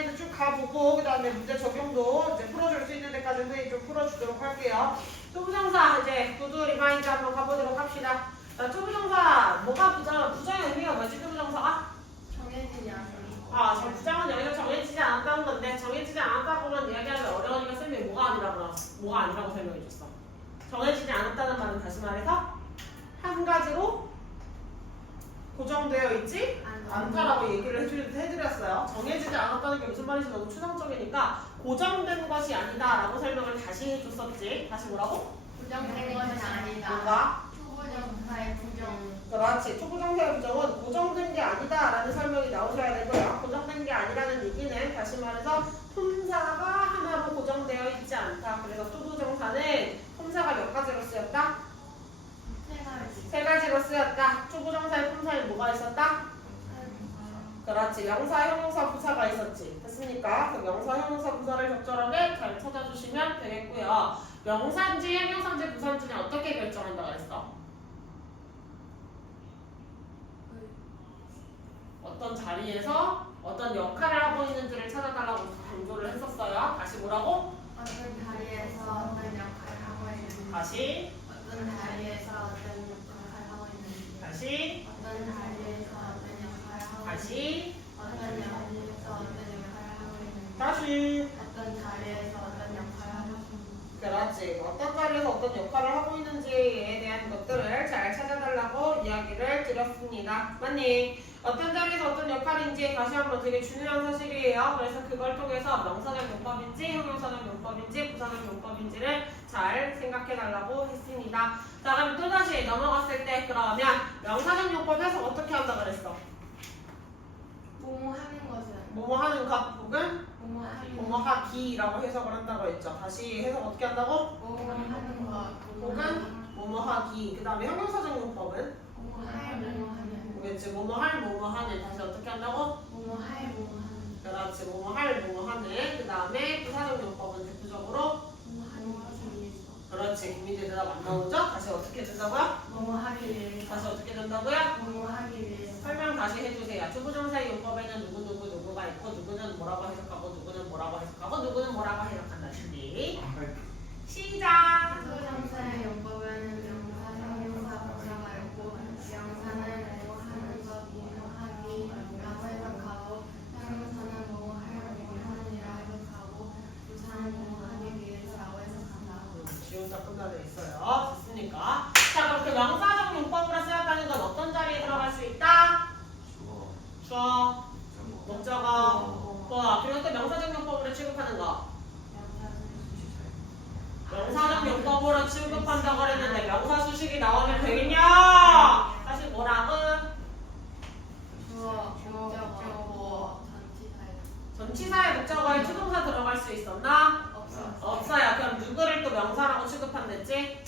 간단히도 쭉 가보고 그 다음에 문제 적용도 이제 풀어줄 수 있는 데까지 선생님 좀 풀어주도록 할게요. 투부정사 이제 구두 리마인드 한번 가보도록 합시다. 자, 투부정사 뭐가 부정의 의미가 뭐지? 투부정사가? 정해지지 않은. 부정은 여기서 정해지지 않았다는 건데 정해지지 않았다고만 이야기하면 어려우니까 쌤이 뭐가 아니라고 설명해 줬어. 정해지지 않았다는 말은 다시 말해서 한 가지로 고정되어 있지 않다라고 얘기를 해드렸어요. 정해지지 않았다는 게 무슨 말인지 너무 추상적이니까 고정된 것이 아니다라고 설명을 다시 해줬었지. 다시 뭐라고? 부정된 것이 아니다. 뭐가? 투부정사의 부정. 그렇지. 투부정사의 부정은 고정된 게 아니다라는 설명이 나오셔야 되고요. 고정된 게 아니라는 얘기는 다시 말해서 품사가 하나로 고정되어 있지 않다. 그래서 투부정사는 품사가 몇 가지로 쓰였다? 세 가지로 쓰였다. 투부정사의 품사에 뭐가 있었다? 그렇지. 명사, 형용사, 부사가 있었지. 됐습니까? 그 명사, 형용사, 부사를 적절하게 잘 찾아주시면 되겠고요. 명사인지, 형용사인지, 부사인지는 어떻게 결정한다고 했어? 어떤 자리에서 어떤 역할을 하고 있는지를 찾아달라고 강조를 했었어요. 다시 뭐라고? 어떤 자리에서 어떤 역할을 하고 있는지. 다시. 어떤 자리에서 어떤 역할을 하고 있는지. 다시. 어떤 자리에서 어떤 역할을 하고 있는지. 다시. 어떤 자리에서 어떤 역할을 하고 있는지. 다시. 어떤 자리에서 어떤 역할을 하고 있는지. 그렇지. 어떤 자리에서 어떤 역할을 하고 있는지에 대한 것들을 잘 찾아달라고 이야기를 드렸습니다. 맞니? 어떤 자리에서 어떤 역할인지 다시 한번 되게 중요한 사실이에요. 그래서 그걸 통해서 명사적 용법인지 형용사적 용법인지 부사적 용법인지를 잘 생각해달라고 했습니다. 자, 그럼 또다시 넘어갔을 때 그러면 명사적 용법 해석 어떻게 한다 그랬어? 뭐뭐 하는 것은. 뭐뭐 하는 것 혹은 뭐뭐 하는 뭐뭐 하기라고 해석을 한다고 했죠. 다시 해석 어떻게 한다고? 뭐뭐 하는 것. 혹은 뭐뭐 하기. 그 다음에 형용사적 용법은? 뭐뭐 할 뭐뭐 하는. 그렇지. 뭐뭐 할 뭐뭐 하는. 다시 어떻게 한다고? 뭐뭐 할 뭐뭐 하는. 그렇지. 뭐뭐 할 뭐뭐 하는. 그 다음에 부사적 용법은 대표적으로? 뭐뭐 하기 위해서. 그렇지. 김민재 대답 안 나오죠? 다시 어떻게 된다고요? 뭐뭐 하기 위해서. 다시 어떻게 된다고요? 뭐뭐 하기 위해서. 설명 다시 해주세요. 투부정사의 용법에는 누구가 있고 누구는 뭐라고 해석하고 누구는 뭐라고 해석하고 누구는 뭐라고 해석한다. 준비. 시작. 투부정사의 용법에는 명사, 형용사, 부사가 있고 명사는 뭐 하는 것, 뭐 하기라고 해석하고 형용사는 뭐 할, 뭐 하느니라 해석하고 부사는 뭐 하기 위해서라고 해석한다. 지원자 끝나져 있어요. 됐습니까? 자, 그럼 그 명사적 용법으로 쓰였다는 건 어떤 자리에 들어갈 수 있다? 주어, 목적어, 그리고 또 명사적 용법으로 취급하는 거. 명사적 용법으로 취급한다고 그랬는데 명사 수식이 나오면 되겠냐? 다시 뭐라고? 주어, 목적어, 전치사예요. 전치사의 목적어에 추동사 들어갈 수 있었나? 없어. 없어요. 그럼 누구를 또 명사라고 취급한댔지?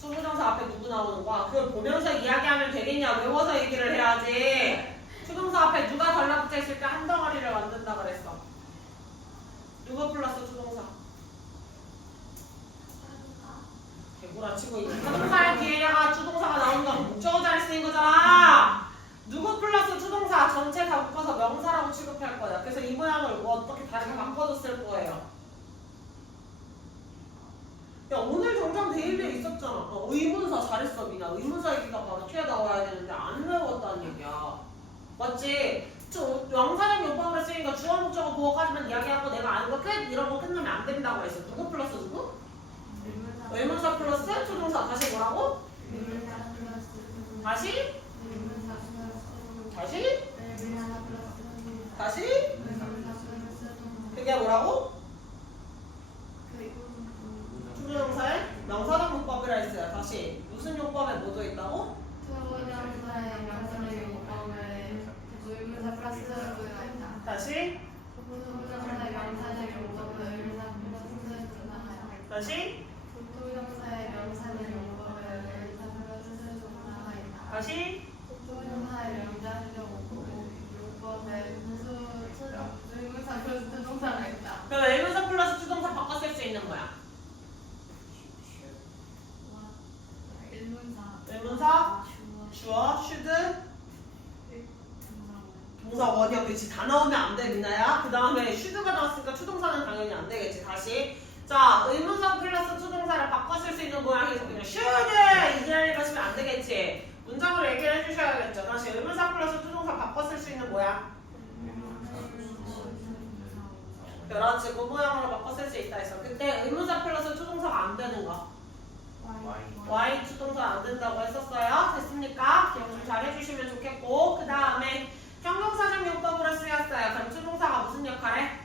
투부정사 앞에 누구 나오는 거야? 그걸 보면서 이야기하면 되겠냐? 외워서 얘기를 해야지. 투동사 앞에 누가 달라붙어 있을 때 한 덩어리를 만든다 그랬어. 누구 플러스 투동사? 개구라치고 이 투동사의 뒤에다가 투동사가 나오는 건 목적어 자리 쓰인 거잖아. 누구 플러스 투동사 전체 다 묶어서 명사라고 취급할 거야. 그래서 이 모양을 뭐 어떻게 다르게 바꿔줬을 거예요. 야, 오늘 정장 데일리에 있었잖아. 의문사 잘했어, 미나. 의문사 얘기가 바로 튀어나와야 되는데 안 외웠다는 얘기야. 맞지? 명사적 용법으로 쓰니까 주어 목적어 부어까지만 이야기하고 내가 아는 거 끝! 이러고 끝나면 안 된다고 했어. 누구 플러스 누구? 의문사 플러스 투동사. 다시 뭐라고? 의문사 플러스 투동사. 다시? 의문사 플러스 다시? 의문사 플러스 투동사. 다시? 의문사 플러스 투동사. 그게 뭐라고? 그리고 투부정사의 명사적 용법이라 했어요. 다시. 무슨 용법에 뭐 있다고? 투부정사의 명사적 용법에 의문사 플러스 투동사가 있다. 다시? 투부정사의 명사적 용법에 의문사 플러스 투동사가 있다. 다시? 투부정사의 명사적 용법에 의문사 플러스 투동사가 있다. 다시? 투부정사의 명사적 용법에 의문사 플러스 투동사가 있다. 그럼 의문사 플러스 투동사 바꿔 쓸 수 있는 거야. 의문사 의문사? 주어, should, 동사 원이야. 그렇지. 다 나오면 안 돼, 미나야. 그 다음에 슈드가 나왔으니까 추동사는 당연히 안 되겠지. 다시. 자, 의문사 플러스 추동사를 바꿔 쓸 수 있는 모양에서 그냥 슈드! 이지랄리가 쓰면 안 되겠지. 문장으로 얘기를 해주셔야겠죠. 다시 의문사 플러스 추동사 바꿔 쓸 수 있는 모양. 그렇지. 그 모양으로 바꿔 쓸 수 있다 했어. 근데 의문사 플러스 추동사가 안 되는 거. Y 추동사 안 된다고 했었어요. 됐습니까? 기억 좀 잘 해주시면 좋겠고. 그 다음에 형용사적 용법으로 쓰였어요. 그럼 추동사가 무슨 역할해?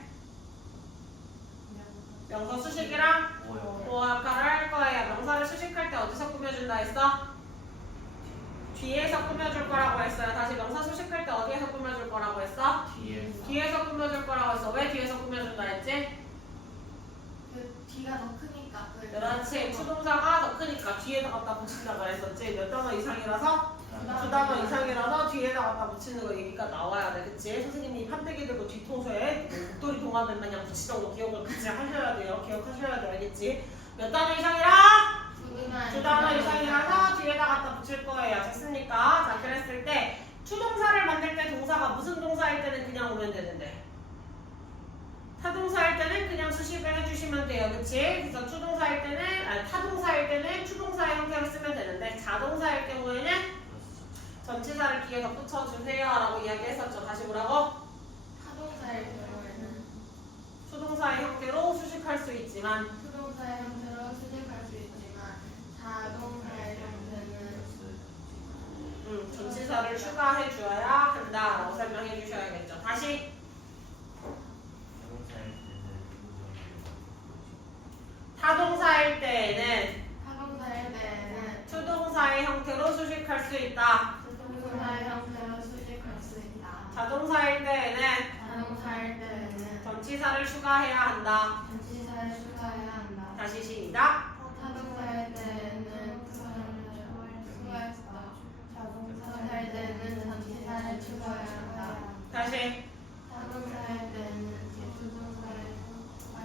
명사 수식이랑 보어 역할을 할 거예요. 명사를 수식할 때 어디서 꾸며준다 했어? 뒤에서 꾸며줄 거라고 했어요. 다시 명사 수식할 때 어디에서 꾸며줄 거라고 했어? 뒤에서 꾸며줄 거라고 했어. 왜 뒤에서 꾸며준다 했지? 그 뒤가 더 크니까. 그렇지. 추동사가 더 크니까 뒤에다 갖다 붙인다 그랬었지. 몇 단어 이상이라서? 두 단어 이상이라서 뒤에다 갖다 붙이는 거 얘기가 나와야 돼. 그치? 선생님이 판때기 들고 뒤통수에 목도리 동화면 마냥 붙이던 거 기억을 같이 하셔야 돼요. 기억하셔야 돼. 알겠지? 몇 단어 이상이라? 두 단어 이상이라서 뒤에다 갖다 붙일 거예요. 됐습니까? 자, 그랬을 때 추동사를 만들 때 동사가 무슨 동사일 때는 그냥 오면 되는데 타동사일 때는 그냥 수식을 해주시면 돼요. 그치? 그래서 추동사일 때는 타동사일 때는 추동사의 형태로 쓰면 되는데 자동사일 경우에는 전치사를 뒤에 덧붙여주세요 라고 이야기했었죠. 다시 뭐라고? 타동사의 경우에는 추동사의 형태로 수식할 수 있지만 수동사의 형태로 수식할 수 있지만 자동사의 형태는 전치사를 추가해 주어야 한다 라고 설명해 주셔야겠죠. 다시 타동사일 때에는 추동사의 형태로 수식할 수 있다. 수동사의 형태로 수식할 수 있다. 자동사일 때에는 전치사를 추가해야 한다. 전치사를 추가해야 한다. 다시 시작. 타동사일 때는 추가할 수 있다. 자동사일 때는 전치사를 추가해야 한다. 다시 타동사일 때는 수동사를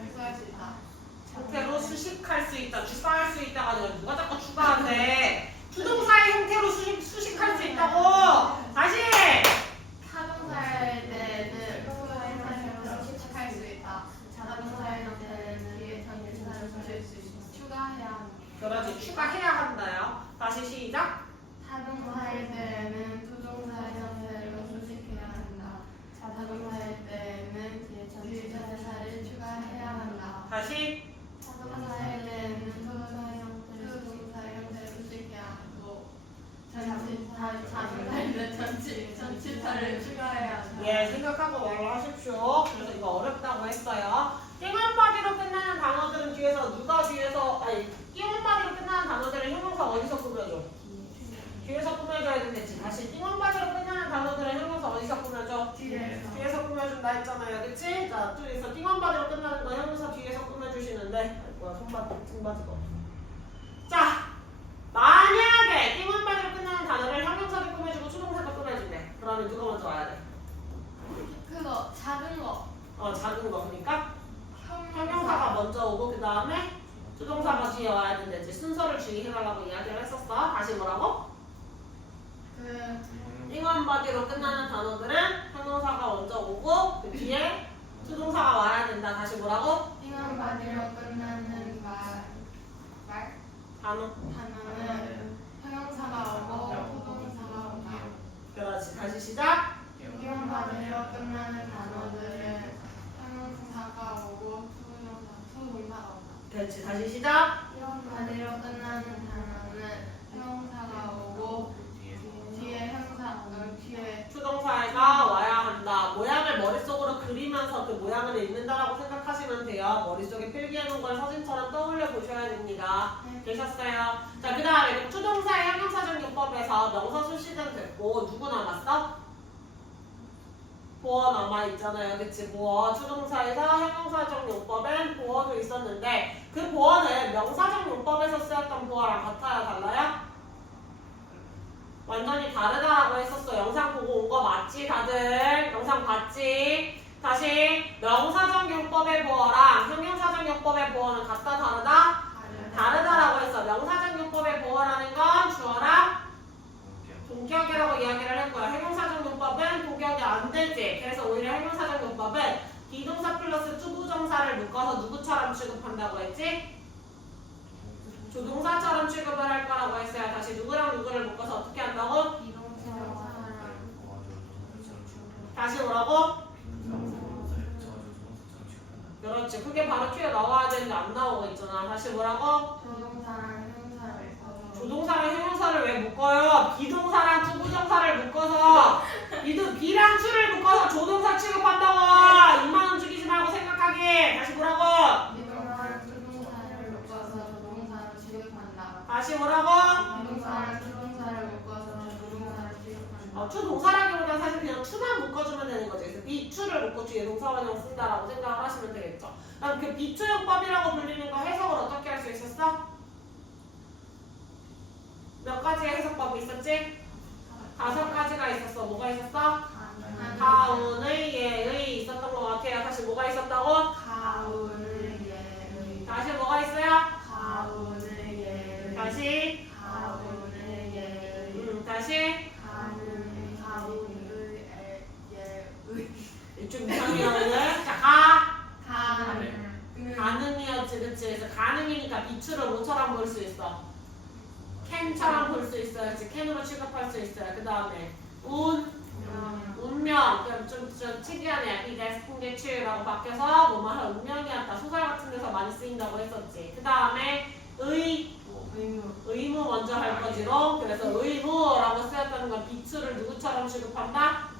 추가할 수 있다. 형태로 수식할 수 있다. 추가할 수 있다가 아니라 누가 자꾸 추가한대. 추동사의 형태로 수식할 수 있다고. 다시 타동사일 때는 수식할 수 있다. 자동사일 때는 뒤에 전치사를 붙일 수 있다. 추가해야 한다. 그렇지. 추가해야 한다요. 다시 시작. 타동사일 때는 투동사의 형태로 수식해야 한다. 자동사일 때는 뒤에 전치사를 추가해야 한다. 다시 타동사일 때는 투동사의 형태로 수식해야 하고 자동사일 때는 전치사를 추가해야 한다. 예, 생각하고 말을 하십시오. 그래서 이거 어렵다고 했어요. 띵한마디로 끝나는 단어들은 뒤에서 띵한마디로 끝나는 단어들은 형용사 어디서 꾸며줘? 뒤에서 꾸며줘야 되겠지. 다시 띵한마디로 끝나는 단어들은 형용사 어디서 꾸며줘? 뒤에서 꾸며준다 했잖아요. 그치? 자, 뒤에서 띵한마디로 끝나는 건 형용사 뒤에서 꾸며주시는데 뭐야, 손바지가 없어. 자, 만약에 띵한마디로 끝나는 단어를 형용사도 꾸며주고 추동사도 꾸며준대. 그러면 누가 먼저 와야 돼? 그거 작은 거. 작은 거. 그러니까 형용사가 먼저 오고 그 다음에 추동사가 뒤에 와야 된다지. 순서를 주의해달라고 이야기를 했었어. 다시 뭐라고? 띵한마디로 끝나는 단어들은 형용사가 먼저 오고 그 뒤에 추동사가 와야 된다. 다시 뭐라고? 띵한마디로 끝나는 단어는 형용사가 오고 투동사가 온다. 그렇지. 다시 시작. 띵한마디로 끝나는 단어들은 형용사가 오고 투동사가 온다. 그렇지. 다시 시작. 띵한마디로 끝나는 단어는 형용사가 오고 뒤에 추동사가 와야 한다. 모양을 머릿속으로 그리면서 그 모양을 읽는다라고 생각하시면 돼요. 머릿속에 필기해놓은 걸 사진처럼 떠올려 보셔야 됩니다. 되셨어요? 자, 그 다음에 추동사의 형용사적 용법에서 명사 수식은 됐고 누구 남았어? 보어 남아있잖아요. 그치? 보어. 추동사에서 형용사적 용법엔 보어도 있었는데 그 보어는 명사적 용법에서 쓰였던 보어랑 같아요? 달라요? 완전히 다르다라고 했었어. 영상 보고 온 거 맞지 다들? 영상 봤지? 다시 명사적 용법의 보어랑 형용사적 용법의 보어는 같다 다르다? 다르다라고 했어. 명사적 용법의 보어라는 건 주어랑 부격이라고 이야기를 할 거야. 형용사적 문법은 부격이 안 되지. 그래서 오히려 형용사적 문법은 비동사 플러스 투부정사를 묶어서 누구처럼 취급한다고 했지? 조동사처럼 취급을 할 거라고 했어요. 다시 누구랑 누구를 묶어서 어떻게 한다고? 다시 뭐라고? 그렇지. 그게 바로 튀어나와야 되는데 안 나오고 있잖아. 다시 뭐라고? 조동사랑 형용사를 왜 묶어요? 비동사랑 투부정사를 묶어서 비랑 투를 묶어서 조동사 취급한다고. 2만원 죽이지 말고 생각하기. 다시 뭐라고? 다시 뭐라고? 투동사라기보다 사실 그냥 투만 묶어주면 되는 거지. 그래서 비투를 묶고 뒤에 동사원형 쓴다라고 생각을 하시면 되겠죠. 그럼 그 비투용법이라고 불리는 거 해석을 어떻게 할 수 있었어? 몇 가지의 해석법이 있었지? 5가지가 있었어. 뭐가 있었어? 가운의 예의 있었던 것 같아요. 다시 뭐가 있었다고? 다시 뭐가 있어요? 다시 다시 좀 이상해요 오늘. 자, 가능이었지, 그치? 그래서 가능이니까 비추를 뭐처럼 볼 수 있어? 캔처럼 볼 수 있어요. 캔으로 취급할 수 있어요. 그 다음에 운명. 그럼 좀 특이하네. 이 데스풍게치라고 바뀌어서 뭐만 운명이었다. 소설 같은 데서 많이 쓰인다고 했었지. 그 다음에 의무 먼저 할 거지롱. 그래서 의무라고 쓰였다는 건 비추를 누구처럼 취급한다?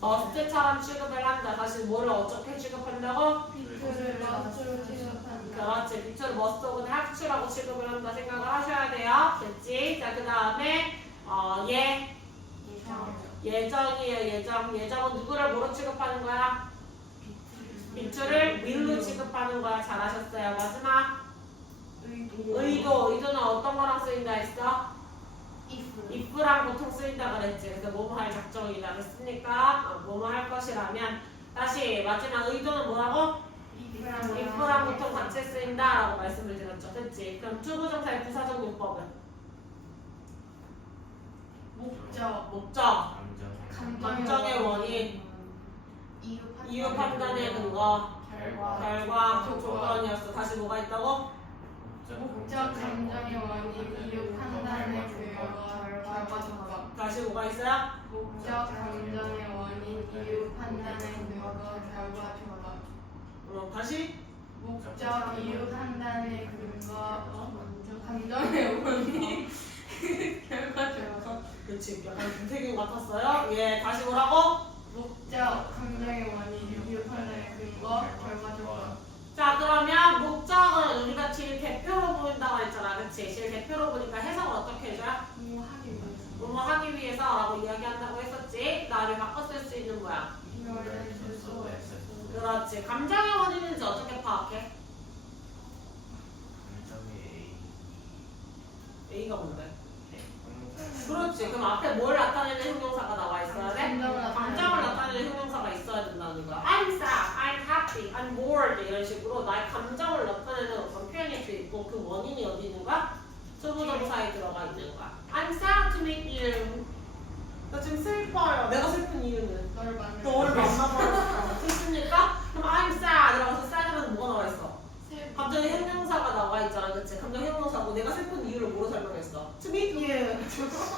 머스트처럼 취급을 한다. 다시 뭐를 어떻게 취급한다고? 그렇지. 비추를 머스트 혹은 하추라고 취급을 한다 생각을 하셔야 돼요. 됐지? 자, 그 다음에 예정이에요. 예정은 누구를 뭐로 취급하는 거야? 비추를 will로 취급하는 거야. 잘하셨어요. 마지막 의도는 어떤 거랑 쓰인다 했어? if랑 보통 쓰인다 그랬지. 그래서 뭐뭐 할 작정이다 그랬으니까 뭐뭐 할 것이라면. 다시 마지막 의도는 뭐라고? if랑 보통 같이 쓰인다 라고 말씀을 드렸죠. 됐지? 그럼 투부정사의 부사적 용법은? 목적 감정의 원인 이유 판단의 근거 결과 조건이었어. 다시 뭐가 있다고? 목적 감정의 원인 이유 판단의 결과 조건. 다시 뭐가 있어요? 목적 감정의 원인 이유 판단의 결과 조건. 다시? 목적 이유 판단의 감정의 원인 결과 조건. 그렇지. 약간 김태균 같았어요. 예, 다시 뭐라고? 목적 감정의 원인 이유 판단의 결과 조건. 자, 그러면 목적은 우리가 제일 대표로 보인다고 했잖아. 그치? 제일 대표로 보니까 해석을 어떻게 해줘요? 뭐뭐 하기 위해서라고 이야기한다고 했었지. 나를 바꿔 쓸 수 있는 거야. 그렇지. 감정의 원인인지 어떻게 파악해? A가 뭔데? 그렇지. 그럼 앞에 뭘 나타내는 형용사가 나와 있어야 돼? 감정을 나타내는 형용사가 있어야 된다는 거야. I'm sad, I'm happy, I'm bored 이런 식으로 나의 감정을 나타내는 어떤 표현이 돼 있고 그 원인이 어디 있는 거야? 수부정사에 들어가 있는 거야. I'm sad to meet you. 나 지금 슬퍼요. 내가 슬픈 이유는 너를 만나서 됐습니까? 그럼 I'm sad 이라고 해서 sad는 뭐가 나와 있어? 감정의 형용사가 나와 있잖아. 그치? 감정 형용사고 내가 슬픈 이유를 뭐로 설명했어? To meet you.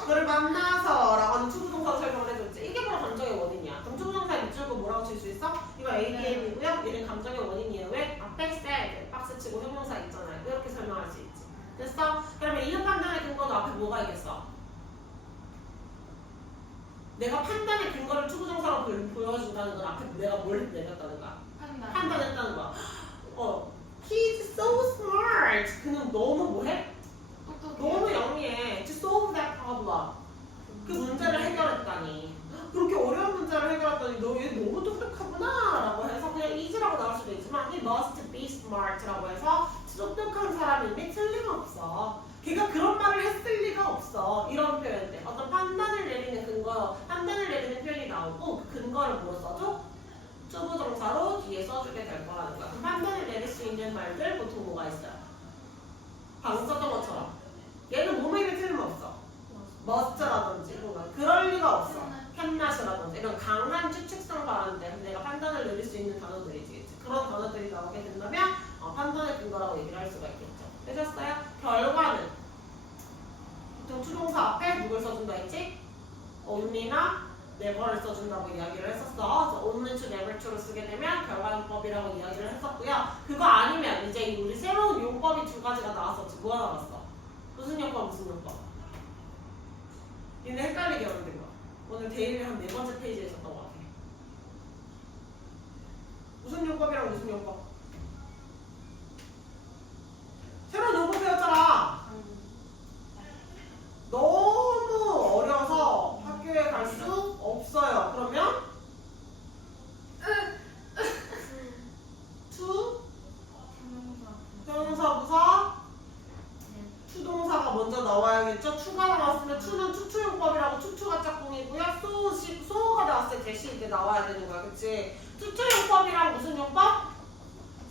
너를 만나서 라고 하는 투부정사로 설명을 해줬지. 이게 바로 감정의 원인이야. 그럼 투부정사에 밑줄 거 뭐라고 칠 수 있어? 이거 ABM이고요. 얘는 감정의 원인이에요. 왜? 앞에 sad 박스 치고 형용사 있잖아요. 이렇게 설명할 수 있지. 됐어? 그러면 이유 판단의 근거도 앞에 뭐가 있겠어? 내가 판단의 근거를 투부정사로 보여준다는 건 앞에 내가 뭘 내렸다는 거야? 판단했다는 거야. He's so smart. 그는 너무 뭐해? 너무 영리해. To solve that problem. 그 문제를 해결했다니. 그렇게 어려운 문제를 해결했다니 너 얘 너무 똑똑하구나 라고 해서 그냥 easy라고 나올 수도 있지만 he must be smart 라고 해서 똑똑한 사람인데 틀림없어. 걔가 그런 말을 했을 리가 없어. 이런 표현들. 어떤 판단을 내리는 근거, 판단을 내리는 표현이 나오고 그 근거를 뭐로 써줘? 투부정사로 뒤에 써주게 될 거라는 거야. 그럼 판단을 내릴 수 있는 말들 보통 뭐가 있어요? 방금 썼던 것처럼 얘는 몸에 틀림없어. must라든지 뭔가 그럴 이런 강한 추측성 발언들, 내가 판단을 내릴 수 있는 단어들이지. 그런 단어들이 나오게 된다면 판단의 근거라고 얘기를 할 수가 있겠죠. 되셨어요? 결과는 보통 추동사 앞에 누굴 써준다 했지? only나 never를 써준다고 이야기를 했었어. 그래서 only to, never to를 쓰게 되면 결과용법이라고 이야기를 했었고요. 그거 아니면 이제 우리 새로운 용법이 두 가지가 나왔었지. 뭐가 나왔어? 무슨 용법, 무슨 용법? 얘네 헷갈리게 만든 거야. 오늘 데일리 한 4번째 페이지에 있었던 것 같아. 무슨 용법이랑 무슨 용법? 새로운 용법 배웠잖아. 너무 어려서 학교에 갈 수 없어요. 그러면 to 형용사 부사 추동사가 먼저 나와야겠죠. 추가 나왔으면 추는 추추용법이라고 추추가 짝꿍이고요. 소가 나왔을 때 대시 이제 나와야 되는 거야. 그치? 추추용법이랑 무슨 용법?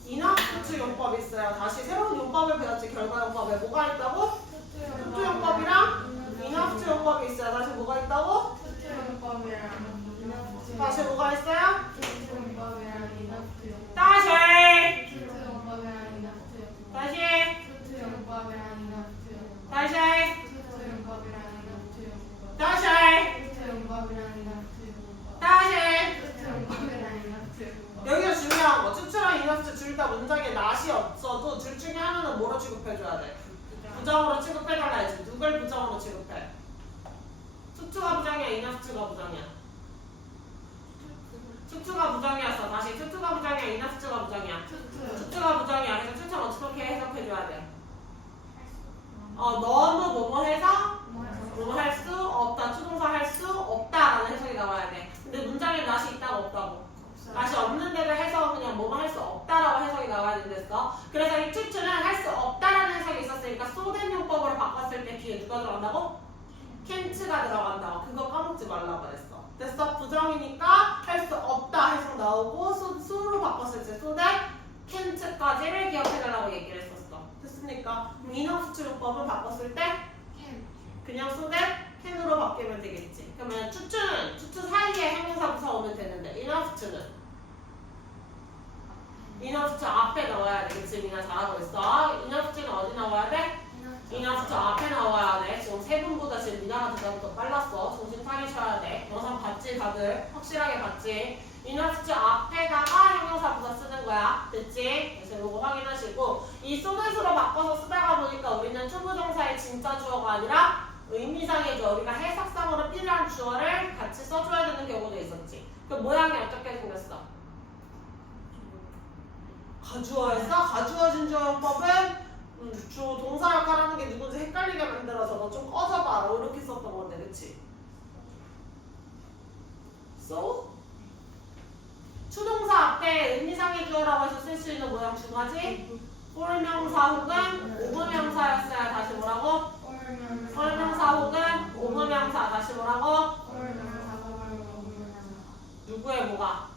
인합추추용법이 있어요. 다시 새로운 용법을 배웠지. 결과용법에 뭐가 있다고? 추추용법이랑 인합추용법이 있어요. 다시 뭐가 있다고? 다시 뭐가 있어요? 다시 여기서 중요한 거 추추랑 인합추 둘 다 문장에 낫이 없어도 둘 중에 하나는 뭐로 취급해줘야 돼? 부정으로 취급해달라 했지. 누굴 부정으로 취급해? 추추가 부정이야, 인합추가 부정이야? 추추가 부정이었어. 다시 추추가 부정이야, 인합추가 부정이야? 추추가 부정이야. 그래서 추추는 어떻게 해석해줘야 돼? 너무 뭐뭐 해서 뭐뭐 할 수 없다. 추동사 할 수 없다라는 해석이 나와야 돼. 근데 문장에 낫이 있다고 없다고? 낫이 없는 데를 해서 그냥 뭐뭐 할 수 없다라고 해석이 나와야 된댔어. 그래서 이 추추는 할 수 없다라는 해석이 있었으니까 소된 용법으로 바꿨을 때 뒤에 누가 들어간다고? 캔츠가 들어간다고. 그거 까먹지 말라고 그랬어. 됐어? 부정이니까 할 수 없다 해석 나오고 수로 바꿨을 때 소된 캔츠까지를 기억해달라고 얘기를 했었어. 됐습니까? 인합추출용법을 바꿨을 때 그냥 소대 캔으로 바뀌면 되겠지. 그러면 추추는 추추 사이에 형용사 부사 오면 되는데 인합추는 인합추 앞에 나와야 돼. 그치? 미나 잘하고 있어. 인합추는 어디 나와야 돼? 인합추 앞에 나와야 돼. 지금 세 분보다 지금 미나가 더 빨랐어. 정신 차리셔야 돼. 영상 봤지 다들? 확실하게 봤지? 인합추 앞에다가 형용사 부사 쓰는 거야. 됐지? 그래서 이거 확인하시고 이 소댓으로 바꿔서 쓰다가 보니까 우리는 투부정사의 진짜 주어가 아니라 의미상의 주어, 우리가 해석상으로 필요한 주어를 같이 써줘야 되는 경우도 있었지. 그 모양이 어떻게 생겼어? 가주어였어? 가주어진 주어용법은 주어 동사 역할하는 게 누군지 헷갈리게 만들어서 너 좀 꺼져봐 이렇게 썼던 건데, 그치? So? 추동사 앞에 의미상의 주어라고 해서 쓸 수 있는 모양 두 가지? 꼴명사 혹은 오부명사였어요. 다시 뭐라고? 꼴명사 혹은 오부명사. 다시 뭐라고? 누구의 뭐가?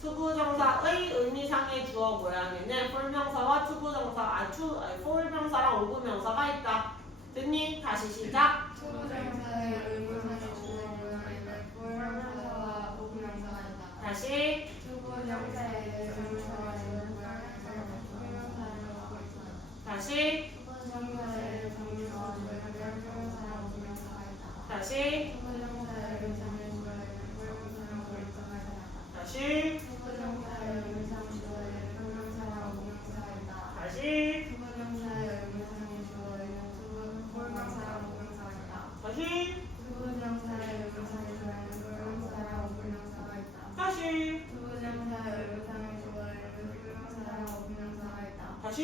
투부정사의 의미상의 주어 모양에는 꼴명사와 투부정사, 꼴명사랑 오부명사가 있다. 됐니? 다시 시작. 투부정사의 의미상의 주어 모양에는 꼴명사와 오부명사가 있다. 다시. 투부정사의 의미상의 주어 모양에는 꼴명사를 하고 있다. 다시. 투부정사의 정의사와 꼴명사랑 오부명사가 있다. 다시. 투부정사의 의미상의 주어에는 꼴명사랑 오부명사가 있다. 다시. 투부정사의 의미상의 주어에는 꼴명사랑 오부명사가 있다. 다시. 투부정사의 의미상의 주어에는 꼴명사랑 오부명사가 있다. 다시. 투부정사의 의미상의 주어에는 꼴명사랑 오부명사가 있다. 다시. 투부정사의 의미상의 주어에는 꼴명사랑 오부명사가 있다. 다시.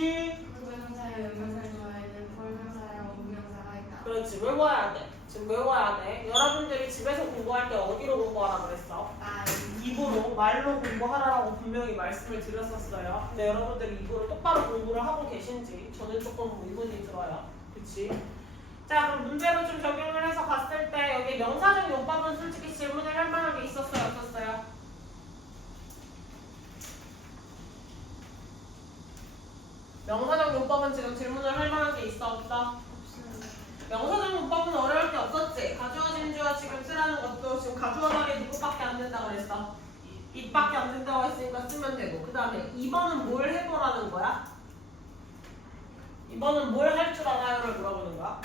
투부정사의 의미상의 주어에는 꼴명사랑 오부명사가 있다. 그렇지. 외워야 돼. 지금 외워야 돼. 여러분들이 집에서 공부할 때 어디로 공부하라 그랬어? 입으로, 말로 공부하라고 분명히 말씀을 드렸었어요. 근데 여러분들이 입으로 똑바로 공부를 하고 계신지 저는 조금 의문이 들어요. 그치? 자, 그럼 문제로 좀 적용을 해서 봤을 때 여기 명사적 용법은 솔직히 질문을 할 만한 게 있었어요? 없었어요? 명사적 용법은 지금 질문을 할 만한 게 있어? 없어? 명사적 용법은 어려울 게 없었지? 가주어진 주어 지금 쓰라는 것도 지금 가주어자리 누구밖에 안 된다고 그랬어? 입밖에 안 된다고 했으니까 쓰면 되고. 그 다음에 2번은 뭘 해보라는 거야? 2번은 뭘 할 줄 알아요를 물어보는 거야.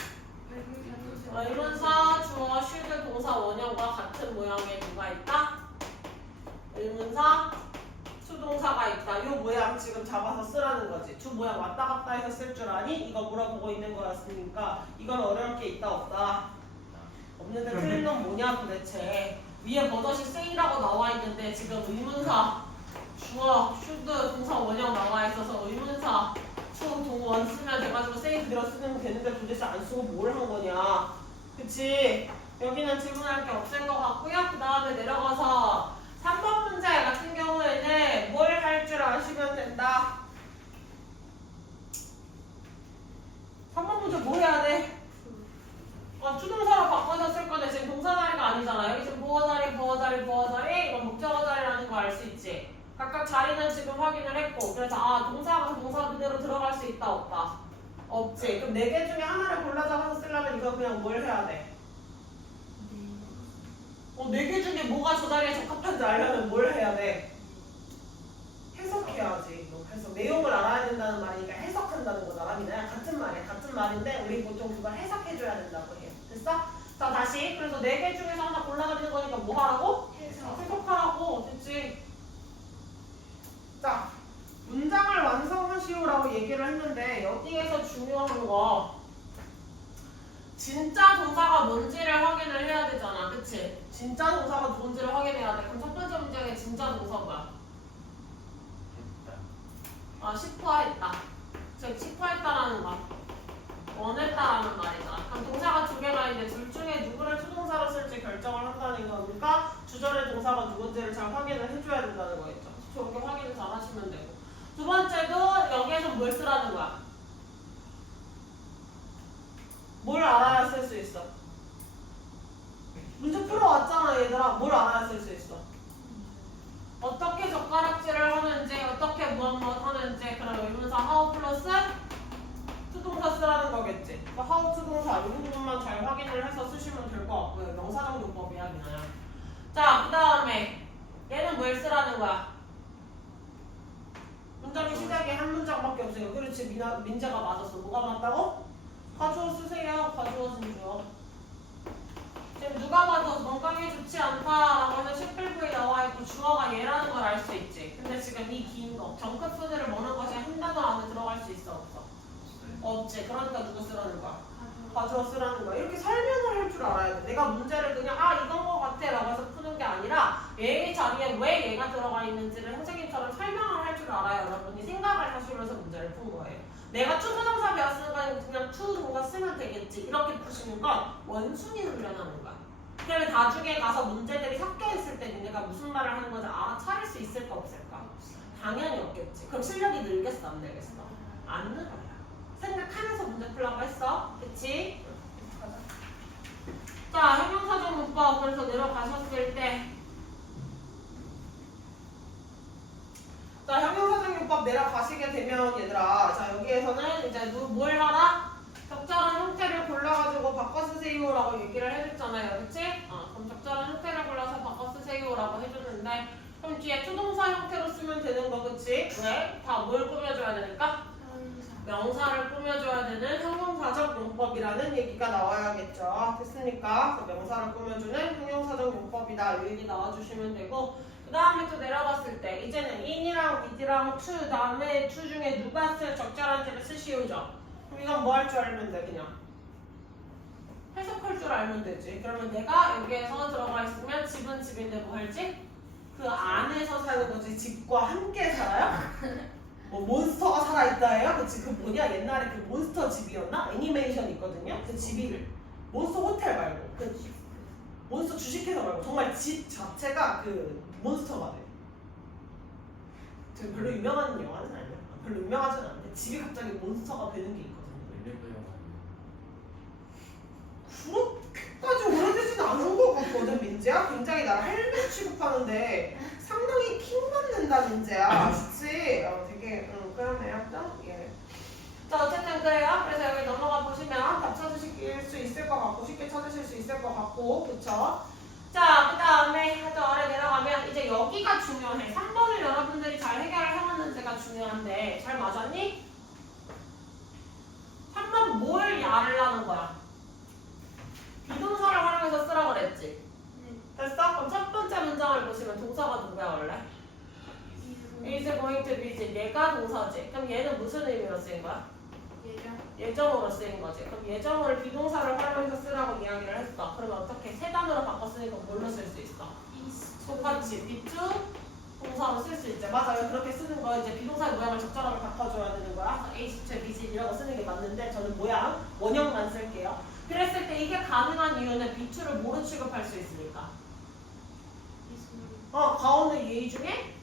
의문사, 주어, 쉴드, 동사, 원형과 같은 모양의 누가 있다? 의문사, 수동사가 있다. 요 모양 지금 잡아서 쓰라는 거지. 두 모양 왔다 갔다 해서 쓸 줄 아니? 이거 물어보고 있는 거였으니까 이건 어려울 게 있다 없다? 없는데 틀린 건 뭐냐 도대체. 위에 버젓이 생이라고 나와 있는데 지금 의문사, 주어, 쉴드, 동사, 원형 나와 있어서 의문사, 동, 쓰면 돼가지고 세이 그대로 쓰면 되는데 도대체 안 쓰고 뭘 한 거냐. 그치? 여기는 질문할 게 없을 것 같고요. 그 다음에 내려가서 3번 문제 같은 경우에는 뭘 할 줄 아시면 된다. 3번 문제 뭐 해야 돼? 추동사로 바꿔서 쓸 건데 지금 동사 자리가 아니잖아. 여기 지금 보어 자리, 보어 자리, 보어 자리, 이건 목적어 자리라는 거 알 수 있지? 각각 자리는 지금 확인을 했고, 그래서 동사가 동사 그대로 들어갈 수 있다 없다? 없지. 그럼 4개 중에 하나를 골라 잡아서 쓰려면 이거 그냥 뭘 해야 돼? 4개 중에 뭐가 저 자리에 적합한지 알려면 뭘 해야 돼? 해석해야지. 그래서 내용을 알아야 된다는 말이니까 해석한다는 거잖아. 그냥 같은 말이야. 같은 말인데 우리 보통 그걸 해석해줘야 된다고 해요. 됐어? 자 다시. 그래서 4개 중에서 하나 골라드리는 거니까 뭐 하라고? 해석하라고. 됐지? 자, 문장을 완성하시오라고 얘기를 했는데 여기에서 중요한 거 진짜 동사가 뭔지를 확인을 해야 되잖아. 그치? 진짜 동사가 뭔지를 확인해야 돼. 그럼 첫 번째 문장의 진짜 동사 뭐야? 시퍼했다. 즉 시퍼했다라는 거 원했다라는 말이잖아. 그럼 동사가 2개가 있는데 둘 중에 누구를 투동사로 쓸지 결정을 한다는 거니까 주절의 동사가 누군지를 잘 확인을 해줘야 된다는 거겠죠. 저렇게 확인을 잘 하시면 되고. 두 번째도 여기에서 뭘 쓰라는 거야? 뭘 알아야 쓸 수 있어? 문제 풀어왔잖아 얘들아. 뭘 알아야 쓸 수 있어? 어떻게 젓가락질을 하는지, 어떻게 무엇 하는지. 그럼 의문사 how 플러스 투동사 쓰라는 거겠지. 그러니까 how 투동사 이 부분만 잘 확인을 해서 쓰시면 될 것 같고요. 명사적 용법이야 그냥. 자, 그 다음에 얘는 뭘 쓰라는 거야? 문장의 시작에 한 문장밖에 없어요. 그렇지. 민재가 맞았어. 뭐가 맞다고? 가주어 쓰세요. 가주어 진주어. 지금 누가 봐도 건강에 좋지 않다라고 해서 11부에 나와 있고 주어가 얘라는 걸 알 수 있지. 근데 지금 이 긴 거, 정크푸드를 먹는 것이 한 단어 안에 들어갈 수 있어 없어? 없지. 그러니까 누구 쓰라는 거야? 가주어 쓰라는 거야. 이렇게 설명을 할 줄 알아야 돼. 내가 문제를 그냥 이건 거 같아 라고 해서 푸는 게 아니라 얘의 자리에 왜 얘가 들어가 있는지를 선생님처럼 설명을 할 줄 알아야 여러분이 생각을 하시면서 문제를 푼 거예요. 내가 투부정사 배웠으니까 그냥 투동사 쓰면 되겠지. 이렇게 푸시는 건 원순위 훈련하는 거야. 그러면 나중에 가서 문제들이 섞여 있을 때 니네가 무슨 말을 하는 건지 알아차릴 수 있을까 없을까? 당연히 없겠지. 그럼 실력이 늘겠어 안 늘겠어? 안 늘어요. 생각하면서 문제 풀라고 했어. 그치? 자, 형용사적 문법. 그래서 내려가셨을 때 자, 형용사적 문법 내려가시게 되면 얘들아, 자 여기에서는 이제 뭘 하라? 적절한 형태를 골라가지고 바꿔 쓰세요라고 얘기를 해줬잖아요. 그치? 그럼 적절한 형태를 골라서 바꿔 쓰세요라고 해줬는데 그럼 뒤에 투동사 형태로 쓰면 되는 거 그치? 왜? 다 뭘 꾸며줘야 되니까? 명사를 꾸며줘야 되는 형용사적 용법이라는 얘기가 나와야겠죠. 됐습니까? 그 명사를 꾸며주는 형용사적 용법이다. 이 얘기 나와주시면 되고 그 다음에 또 내려갔을 때 이제는 in이랑 with랑 to 다음에 to 중에 누가 쓸 적절한지를 쓰시오죠. 그럼 이건 뭐 할 줄 알면 돼? 그냥 해석할 줄 알면 되지. 그러면 내가 여기에서 들어가 있으면 집은 집인데 뭐 할지? 그 안에서 사는 거지. 집과 함께 살아요? 뭐 몬스터가 살아있다예요? 그치? 그 뭐냐 옛날에 그 몬스터 집이었나? 애니메이션 있거든요? 그 집이 몬스터 호텔 말고 그 몬스터 주식회사 말고 정말 집 자체가 그 몬스터가 돼. 되게 별로 유명한 영화는 아니야. 별로 유명하진 않은데 집이 갑자기 몬스터가 되는 게 있거든요. 그렇게까지 오래되진 않은 것 같거든 민재야? 굉장히 나를 헬멧 취급하는데 상당히 킹받는다 민재야. 그치? 되게 그러네요. 좀? 예. 자, 어쨌든 그래요. 그래서 여기 넘어가 보시면 답 찾으실 수 있을 것 같고 쉽게 찾으실 수 있을 것 같고 그쵸? 자, 그 다음에 또 아래 내려가면 이제 여기가 중요해. 3번을 여러분들이 잘 해결을 해왔는지가 중요한데 잘 맞았니? 3번 뭘 야를 하는 거야? 비동사를 활용해서 쓰라고 그랬지? 됐어? 그럼 첫 번째 문장을 보시면 동사가 누구야 원래? is going to be 얘가 동사지. 그럼 얘는 무슨 의미로 쓰인 거야? 예정으로 쓰인 거지. 그럼 예정을 비동사를 활용해서 쓰라고 이야기를 했어. 그러면 어떻게 세 단어로 바꿔 쓰니까 뭘로 쓸 수 있어? 똑같이 be2 동사로 쓸 수 있지. 맞아요. 그렇게 쓰는 거 이제 비동사의 모양을 적절하게 바꿔줘야 되는 거야. is to be 이라고 쓰는 게 맞는데 저는 모양 원형만 쓸게요. 그랬을 때 이게 가능한 이유는 be2를 뭐로 취급할 수 있으니까. 가운데 예의 중에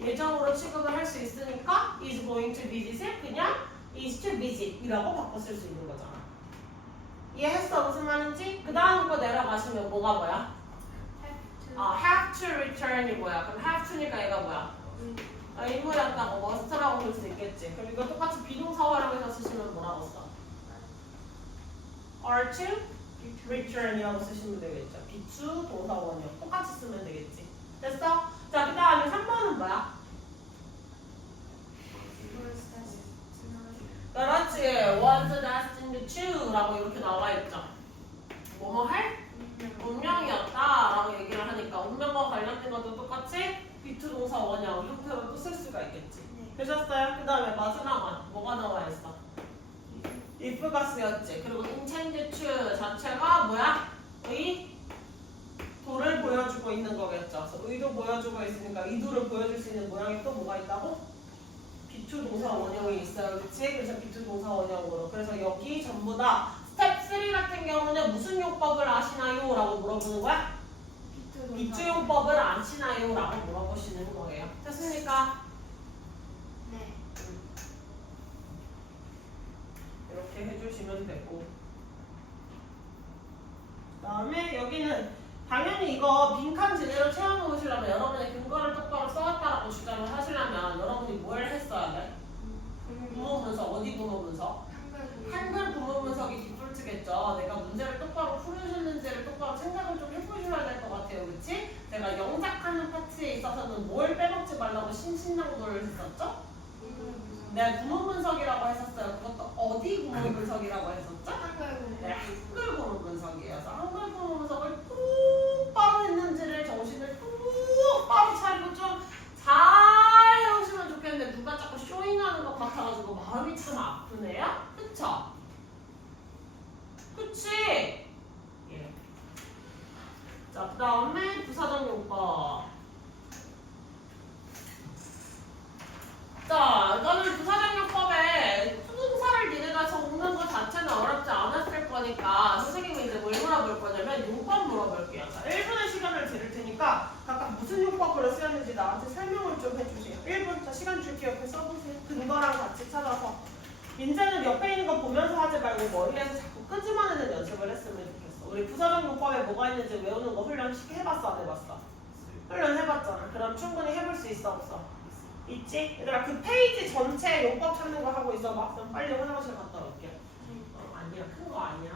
예정으로 취급을 할 수 있으니까 is going to visit을 그냥 is to visit 이라고 바꿔 쓸 수 있는 거잖아. 이해했어? 무슨 말인지? 그 다음 거 내려가시면 뭐가 뭐야? have to return이 뭐야? 그럼 have to니까 얘가 뭐야? 의무였다고 must라고 볼 수 있겠지. 그럼 이거 똑같이 비동사 활용해서 쓰시면 뭐라고 써? are to return이라고 쓰시면 되겠죠. be2 동사 원형 똑같이 쓰면 되겠지. 됐어? 자, 그 다음에 3번은 뭐야? 그렇지. was destined to 라고 이렇게 나와 있죠. 뭐뭐 할? 운명이었다 라고 얘기를 하니까 운명과 관련된 것도 똑같이 be2 동사 원형 형태로 또 쓸 수가 있겠지. 되셨어요? 그 다음에 마지막 원 뭐가 나와 있어? if가 쓰였지. 그리고 intend to 자체가 뭐야? 의도를 보여주고 있는 거겠죠. 그래서 의도 보여주고 있으니까 의도를 보여줄 수 있는 모양이 또 뭐가 있다고? be2 동사 원형이 있어요. 그치? 그래서 be2 동사 원형으로. 그래서 여기 전부 다 스텝 3 같은 경우는 무슨 용법을 아시나요? 라고 물어보는 거야? be2 용법을 아시나요? 라고 물어보시는 거예요. 됐습니까? 네. 이렇게 해주시면 되고 그 다음에 여기는 당연히 이거 빈칸 제대로 채워놓으시려면 여러분의 근거를 똑바로 써왔다라고 주장을 하시려면 여러분이 뭘 했어야 돼? 구문 분석, 어디 구문 분석? 한글 구문 분석이 디폴트겠죠. 내가 문제를 똑바로 풀으셨는지를 똑바로 생각을 좀 해보셔야 될 것 같아요. 그치? 제가 영작하는 파트에 있어서는 뭘 빼먹지 말라고 신신당부를 했었죠? 내가 구문 분석이라고 했었어요. 그것도 어디 구문 분석이라고 했었죠? 네, 한글 구문 분석이에요. 그래서 한글 구문 분석을 똑바로 했는지를 정신을 똑바로 차리고 좀 잘 해오시면 좋겠는데 누가 자꾸 쇼잉하는 것 같아가지고 마음이 참 아프네요. 그쵸? 그치? 예. 자, 그 다음에 부사적 용법. 자, 너는 부사적 용법에 수동사를 니네가 적는 것 자체는 어렵지 않았을 거니까 선생님이 이제 뭘 물어볼 거냐면 용법 물어볼게요. 자, 1분의 시간을 드릴 테니까 각각 무슨 용법으로 쓰였는지 나한테 설명을 좀 해주세요. 1분, 자, 시간 줄게 옆에 써보세요. 근거랑 같이 찾아서. 민재는 옆에 있는 거 보면서 하지 말고 머리에서 자꾸 끄집어내는 연습을 했으면 좋겠어. 우리 부사적 용법에 뭐가 있는지 외우는 거 훈련 쉽게 해봤어, 안 해봤어? 훈련 해봤잖아. 그럼 충분히 해볼 수 있어, 없어? 있지? 얘들아 그 페이지 전체 용법 찾는 거 하고 있어봐. 그럼 빨리 화장실 갔다 올게. 아니야, 큰 거 아니야.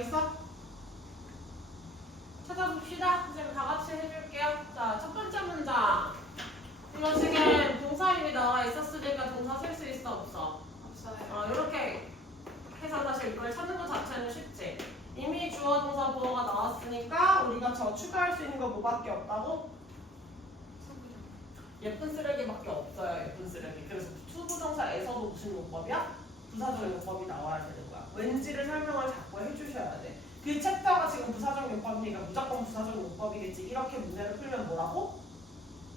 있어? 찾아봅시다. 선생님 다 같이 해줄게요. 자, 첫 번째 문장. 이거 지금 동사 이미 나와 있었으니까 동사 쓸 수 있어 없어? 없어요. 이렇게 해서 다시 이걸 찾는 것 자체는 쉽지. 이미 주어 동사 보어가 나왔으니까 우리가 저 추가할 수 있는 거 뭐밖에 없다고? 예쁜 쓰레기밖에 없어요. 예쁜 쓰레기. 그래서 투부정사에서도 무슨 용법이야? 부사적 용법이 나와야 되는 거야. 왠지를 설명을 자꾸 해주셔야 돼. 그 챕터가 지금 부사적 용법이니까 무조건 부사적 용법이겠지. 이렇게 문제를 풀면 뭐라고?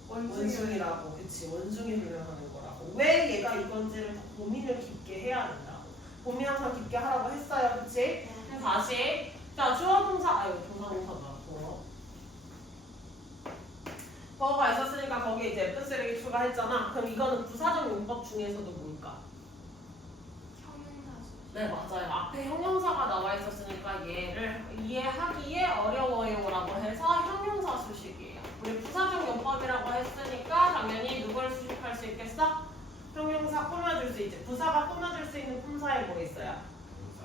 원숭이라고. 그치. 원숭이 훈련하는 거라고. 왜 얘가 이건지를 고민을 깊게 해야 된다고. 고민 항상 깊게 하라고 했어요. 그치? 다시. 자, 주어 동사. 동사다. 버가 있었으니까 거기에 이제 예쁜 쓰레기 추가했잖아. 그럼 이거는 부사적 용법 중에서도 뭘까? 형용사수. 네, 맞아요. 앞에 형용사가 나와 있었으니까 얘를 이해하기에 어려워요라고 해서 형용사 수식이에요. 우리 부사적 용법이라고 했으니까 당연히 누굴 수식할 수 있겠어? 형용사 꾸며줄 수 있지. 부사가 꾸며줄 수 있는 품사에 뭐 있어요?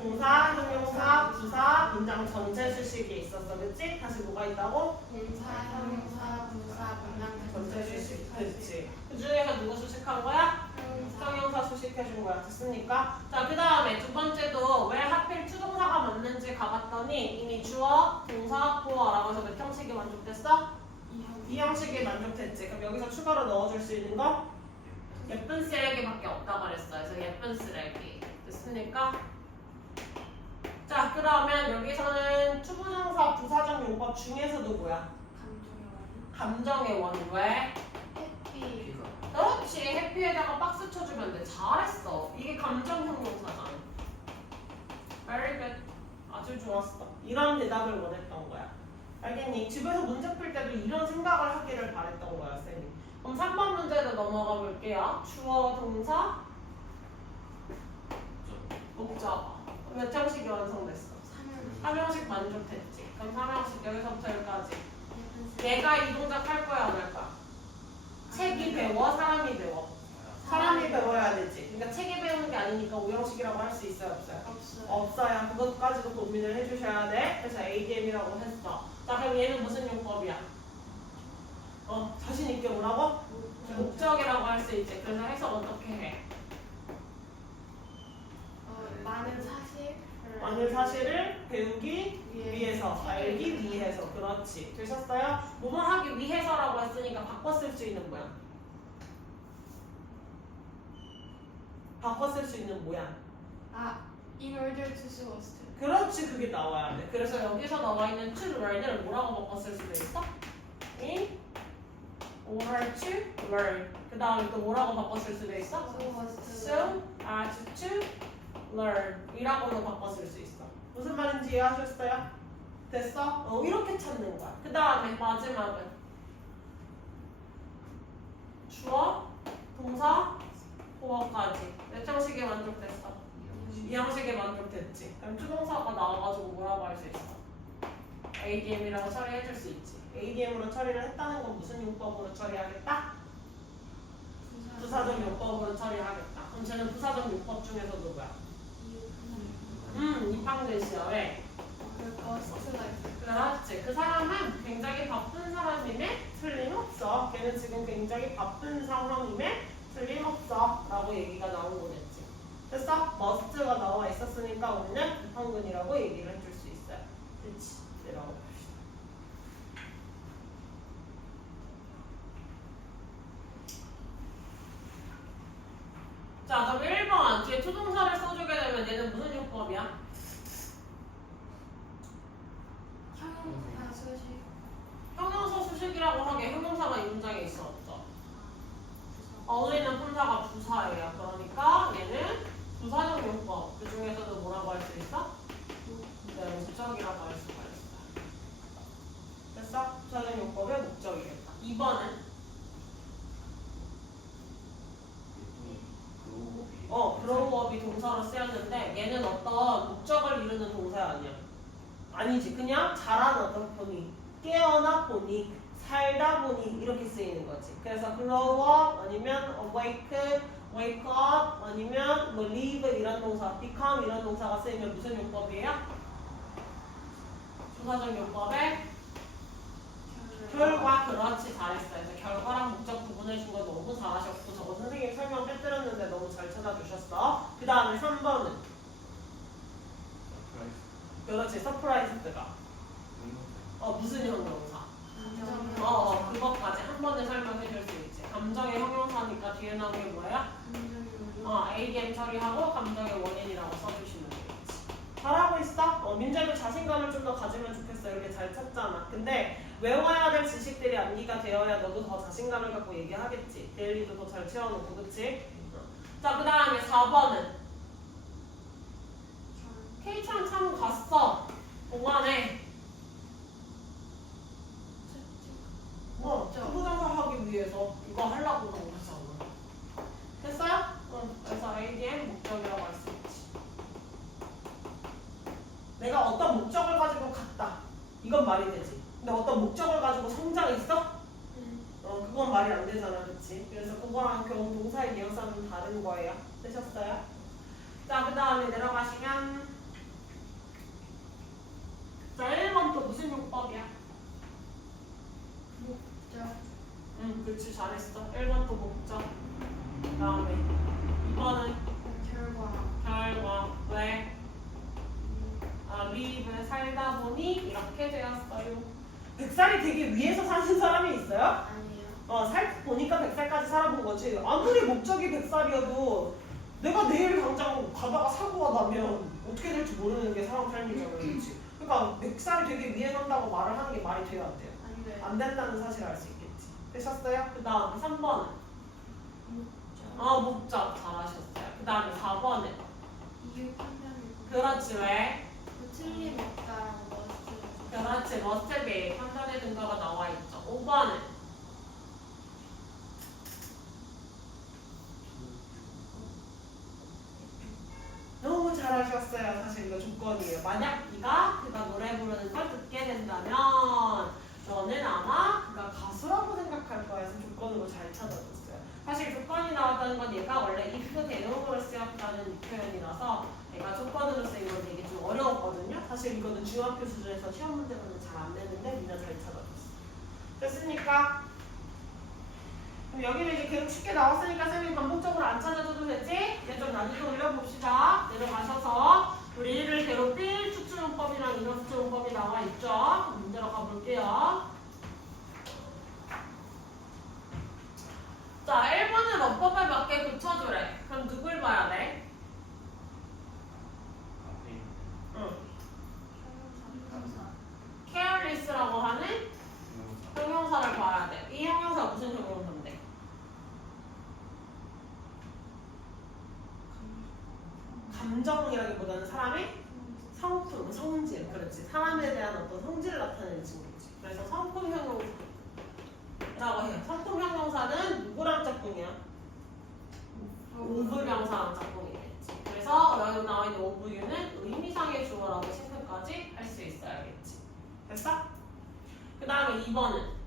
동사, 형용사, 부사, 문장 전체 수식이 있었어. 그치? 다시 뭐가 있다고? 동사, 형용사, 부사, 문장 전체 수식. 그치? 그 중에서 누구 수식한 거야? 형용사 수식해준 거야. 됐습니까? 자, 그 다음에 두 번째도 왜 하필 투동사가 맞는지 가봤더니 이미 주어, 동사, 보어라고 해서 몇 형식이 만족됐어? 이 형식이 만족됐지. 그럼 여기서 추가로 넣어줄 수 있는 거? 예쁜 쓰레기밖에 없다고 그랬어요. 그래서 예쁜 쓰레기. 됐습니까? 자, 그러면 여기서는 투부정사 부사적 용법 중에서도 뭐야? 감정의 원. 왜? 해피. 그렇지. 해피에다가 박스 쳐주면 돼. 잘했어. 이게 감정 형용사잖아. Very good. 아주 좋았어. 이런 대답을 원했던 거야. 알겠니? 집에서 문제 풀 때도 이런 생각을 하기를 바랬던 거야, 쌤이. 그럼 3번 문제로 넘어가 볼게요. 주어, 동사, 목적. 몇 형식이 완성됐어? 3형식 만족됐지. 그럼 3형식 여기서부터 여기까지. 내가 이 동작 할 거야, 안 할 거야? 책이 배워, 사람이 배워? 사람이 배워야 되지. 그러니까 책이 배우는 게 아니니까 5형식이라고 할 수 있어요, 없어요? 없어요. 없어요. 그것까지도 고민을 해주셔야 돼. 그래서 ADM이라고 했어. 자, 그럼 얘는 무슨 용법이야? 자신 있게 뭐라고? 목적이라고 할 수 있지. 그래서 해석 어떻게 해? 많은 사실을 배우기 위해서, 알기 위해서. 그렇지. 되셨어요? 뭐뭐 하기 위해서라고 했으니까 바꿔 쓸 수 있는 모양. 바꿔 쓸 수 있는 모양. in order to so as to. 그렇지. 그게 나와야 돼. 그래서 여기서 나와 있는 to learn을 뭐라고 바꿔 쓸 수도 있어? in order to learn. 그 다음에 또 뭐라고 바꿔 쓸 수도 있어? So as to learn 이라고도 바꿔 쓸 수 있어. 무슨 말인지 이해하셨어요? 됐어? 이렇게 찾는 거야. 그 다음에 마지막은 주어, 동사, 보어까지 몇 형식에 만족됐어? 이 형식에 만족됐지. 그럼 투동사가 나와가지고 뭐라고 할 수 있어? ADM이라고 처리해줄 수 있지. ADM으로 처리를 했다는 건 무슨 용법으로 처리하겠다? 부사적 용법으로 처리하겠다. 그럼 쟤는 부사적 용법 중에서도 뭐야? 입학넷이야. 왜? 그렇지. 그 사람은 굉장히 바쁜 사람임에 틀림없어. 걔는 지금 굉장히 바쁜 상황임에 틀림없어 라고 얘기가 나온 거겠지. 됐어? must가 나와 있었으니까 우리는 비판근이라고 얘기를 해줄 수 있어요. 그치? 이라고 봅시다. 자, 그럼 1번 뒤에 투동사를 써주게 되면 얘는 무슨 용법이야? 형용사 수식. 형용사 수식이라고 하기에 형용사가 이 문장에 있어 없어? 어울리는 품사가 부사예요. 그러니까 얘는 부사적 용법. 그 중에서도 뭐라고 할 수 있어? 네, 목적이라고 할 수가 있어. 됐어? 부사적 용법의 목적이겠다. 2번은 grow-up이 동사로 쓰였는데 얘는 어떤 목적을 이루는 동사 아니야. 아니지. 그냥 자라나다 보니, 깨어나 보니, 살다 보니 이렇게 쓰이는 거지. 그래서 grow up 아니면 awake, wake up 아니면 뭐 live 이런 동사, become 이런 동사가 쓰이면 무슨 용법이에요? 부사적 용법의 결과. 그렇지, 잘했어요. 그래서 결과랑 목적 구분해준 거 너무 잘하셨고 저거 선생님 설명 빼뜨렸는데 너무 잘 찾아주셨어. 그 다음에 3번은 그렇지, 서프라이즈드가 무슨 형용사? 그것까지 한 번에 설명해 줄 수 있지. 감정의 형용사니까 뒤에 나온 게 뭐야? ADM 처리하고 감정의 원인이라고 써주시면 되겠지. 잘하고 있어? 민재도 자신감을 좀 더 가지면 좋겠어. 이렇게 잘 찾잖아. 근데 외워야 될 지식들이 암기가 되어야 너도 더 자신감을 갖고 얘기하겠지. 데일리도 더 잘 채워놓고, 그치? 자, 그 다음에 4번은 K창 참 갔어. 동안에 투부정사 하기 위해서 이거 하려고 그런 거잖아. 됐어요? 그래서 ADM 목적이라고 할 수 있지. 내가 어떤 목적을 가지고 갔다. 이건 말이 되지. 근데 어떤 목적을 가지고 성장했어? 그건 말이 안 되잖아, 그치? 그래서 그거랑 동사의 뉘앙스는 다른 거예요. 되셨어요? 자, 그 다음에 내려가시면 자, 1번 또 무슨 용법이야? 목적. 그치, 잘했어. 1번 또 목적. 그 다음에 2번은 결과. 왜? live 살다 보니 이렇게 되었어요. 100살이 되게 위에서 사는 사람이 있어요? 아니에요. 보니까 100살까지 살아본 거지. 아무리 목적이 100살이어도 내가 내일 당장 가다가 사고가 나면 어떻게 될지 모르는 게 사람 삶이잖아, 그렇지? 그러니까 100살이 되게 위에 산다고 말을 하는 게 말이 돼야 안 돼요? 안 돼요. 안 된다는 사실을 알 수 있겠지. 되셨어요? 그 다음에 3번은? 목적 잘하셨어요. 그 다음에 4번은? 이유 판단을. 그렇지, 왜? 틀림없다라고 넣었어요. 그렇지, must be 판단의 근거가 나와 있죠. 5번은? 너무 잘하셨어요. 사실 이거 조건이에요. 만약 그가 노래 부르는 걸 듣게 된다면 너는 아마 그가 가수라고 생각할 거야. 해서 조건으로 잘 찾아줬어요. 사실 조건이 나왔다는 건 얘가 원래 if 대용으로 쓰였다는 표현이라서 얘가 조건으로 쓰인 건 되게 좀 어려웠거든요. 사실 이거는 중학교 수준에서 시험 문제로는 잘 안 내는데 니가 잘 찾아줬어. 됐습니까? 그럼 여기는 이제 계속 쉽게 나왔으니까 쌤이 반복적으로 안 찾아줘도 되지? 이제 좀 난이도 올려봅시다. 내려가셔서 우리 1을 괴롭힐 추출용법이랑 인원수출용법이 나와 있죠? 문제로 가볼게요. 자, 1번은 어법에 맞게 고쳐주래. 그럼 누굴 봐야 돼? careless라고 하는 형용사를 봐야 돼. 이 형용사 무슨 형용사인데? 감정이라기보다는 사람의 성품, 성질. 그렇지. 사람에 대한 어떤 성질을 나타내는 친구지. 그래서 성품 형용사라고 해요. 성품 형용사는 누구랑 짝꿍이야? 오브명사랑 짝꿍이 되지. 그래서 여기 나와 있는 오브유는 의미상의 주어라고 신분까지 할 수 있어야겠지. 됐어? 그 다음에 2번은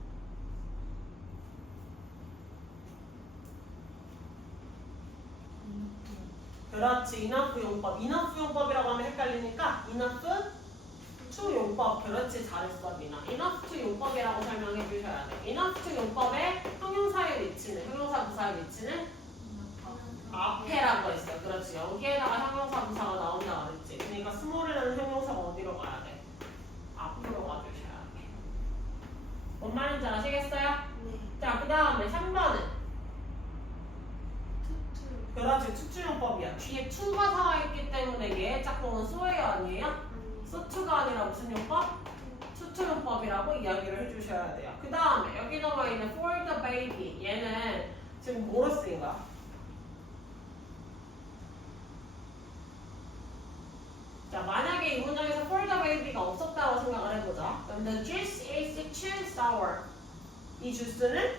그렇지. enough 용법. enough 용법이라고 하면 헷갈리니까 enough to 용법. 그렇지. 잘했어, 미나. enough to 용법이라고 설명해 주셔야 돼. enough to 용법의 형용사의 위치는, 형용사 부사의 위치는 앞에라고 했어. 그렇지. 여기에다가 형용사 부사가 나온다 그랬지. 그러니까 small이라는 형용사가 어디로 가야 돼? 앞으로 가주셔야 돼. 뭔 말인지 아시겠어요? 네. 자, 그 다음에 3번은 투투. 그렇지. 추출용법이야. 뒤에 to가 살아있기 때문에 얘의 짝꿍은 소예요, 아니에요? 소투가 아니라 무슨 용법? 투투용법이라고 이야기를 해주셔야 돼요. 그 다음에 여기 나와 있는 for the baby. 얘는 지금 뭐로 쓰인 거야? 자, 만약에 이 문장에서 for the baby가 없었다고 생각을 해보자. 그럼 the juice is too sour. 이 주스는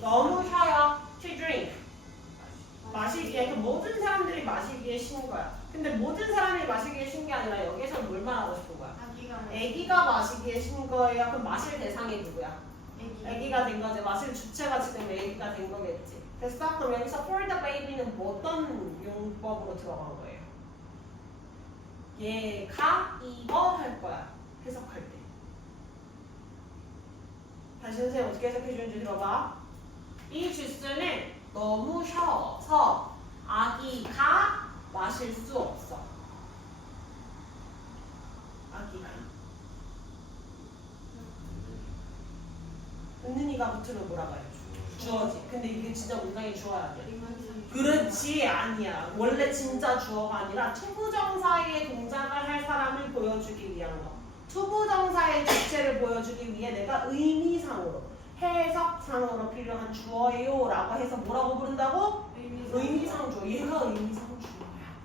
너무 셔요. to drink. 마시기에, 그 모든 사람들이 마시기에 신 거야. 근데 모든 사람이 마시기에 신 게 아니라 여기서는 뭘 말하고 싶은 거야? 애기가 마시기에 신 거예요. 그럼 마실 대상이 누구야? 애기가 된 거지. 마실 주체가 지금 애기가 된 거겠지. 됐어? 그럼 여기서 for the baby는 뭐 어떤 용법으로 들어간 거예요? 얘가 이거 할 거야. 해석할 때. 다시 선생님 어떻게 해석해 주는지 들어봐. 이 주스는 너무 셔서 아기가 마실 수 없어. 아기가. 은은이가 붙으면 뭐라고 해요? 주어지. 근데 이게 진짜 문장이 주어야 돼. 그렇지 아니야. 원래 진짜 주어가 아니라 투부정사의 동작을 할 사람을 보여주기 위한 거. 투부정사의 주체를 보여주기 위해 내가 의미상으로 해석상으로 필요한 주어예요 라고 해서 뭐라고 부른다고? 의미상 주어. 얘가 의미상 주어야.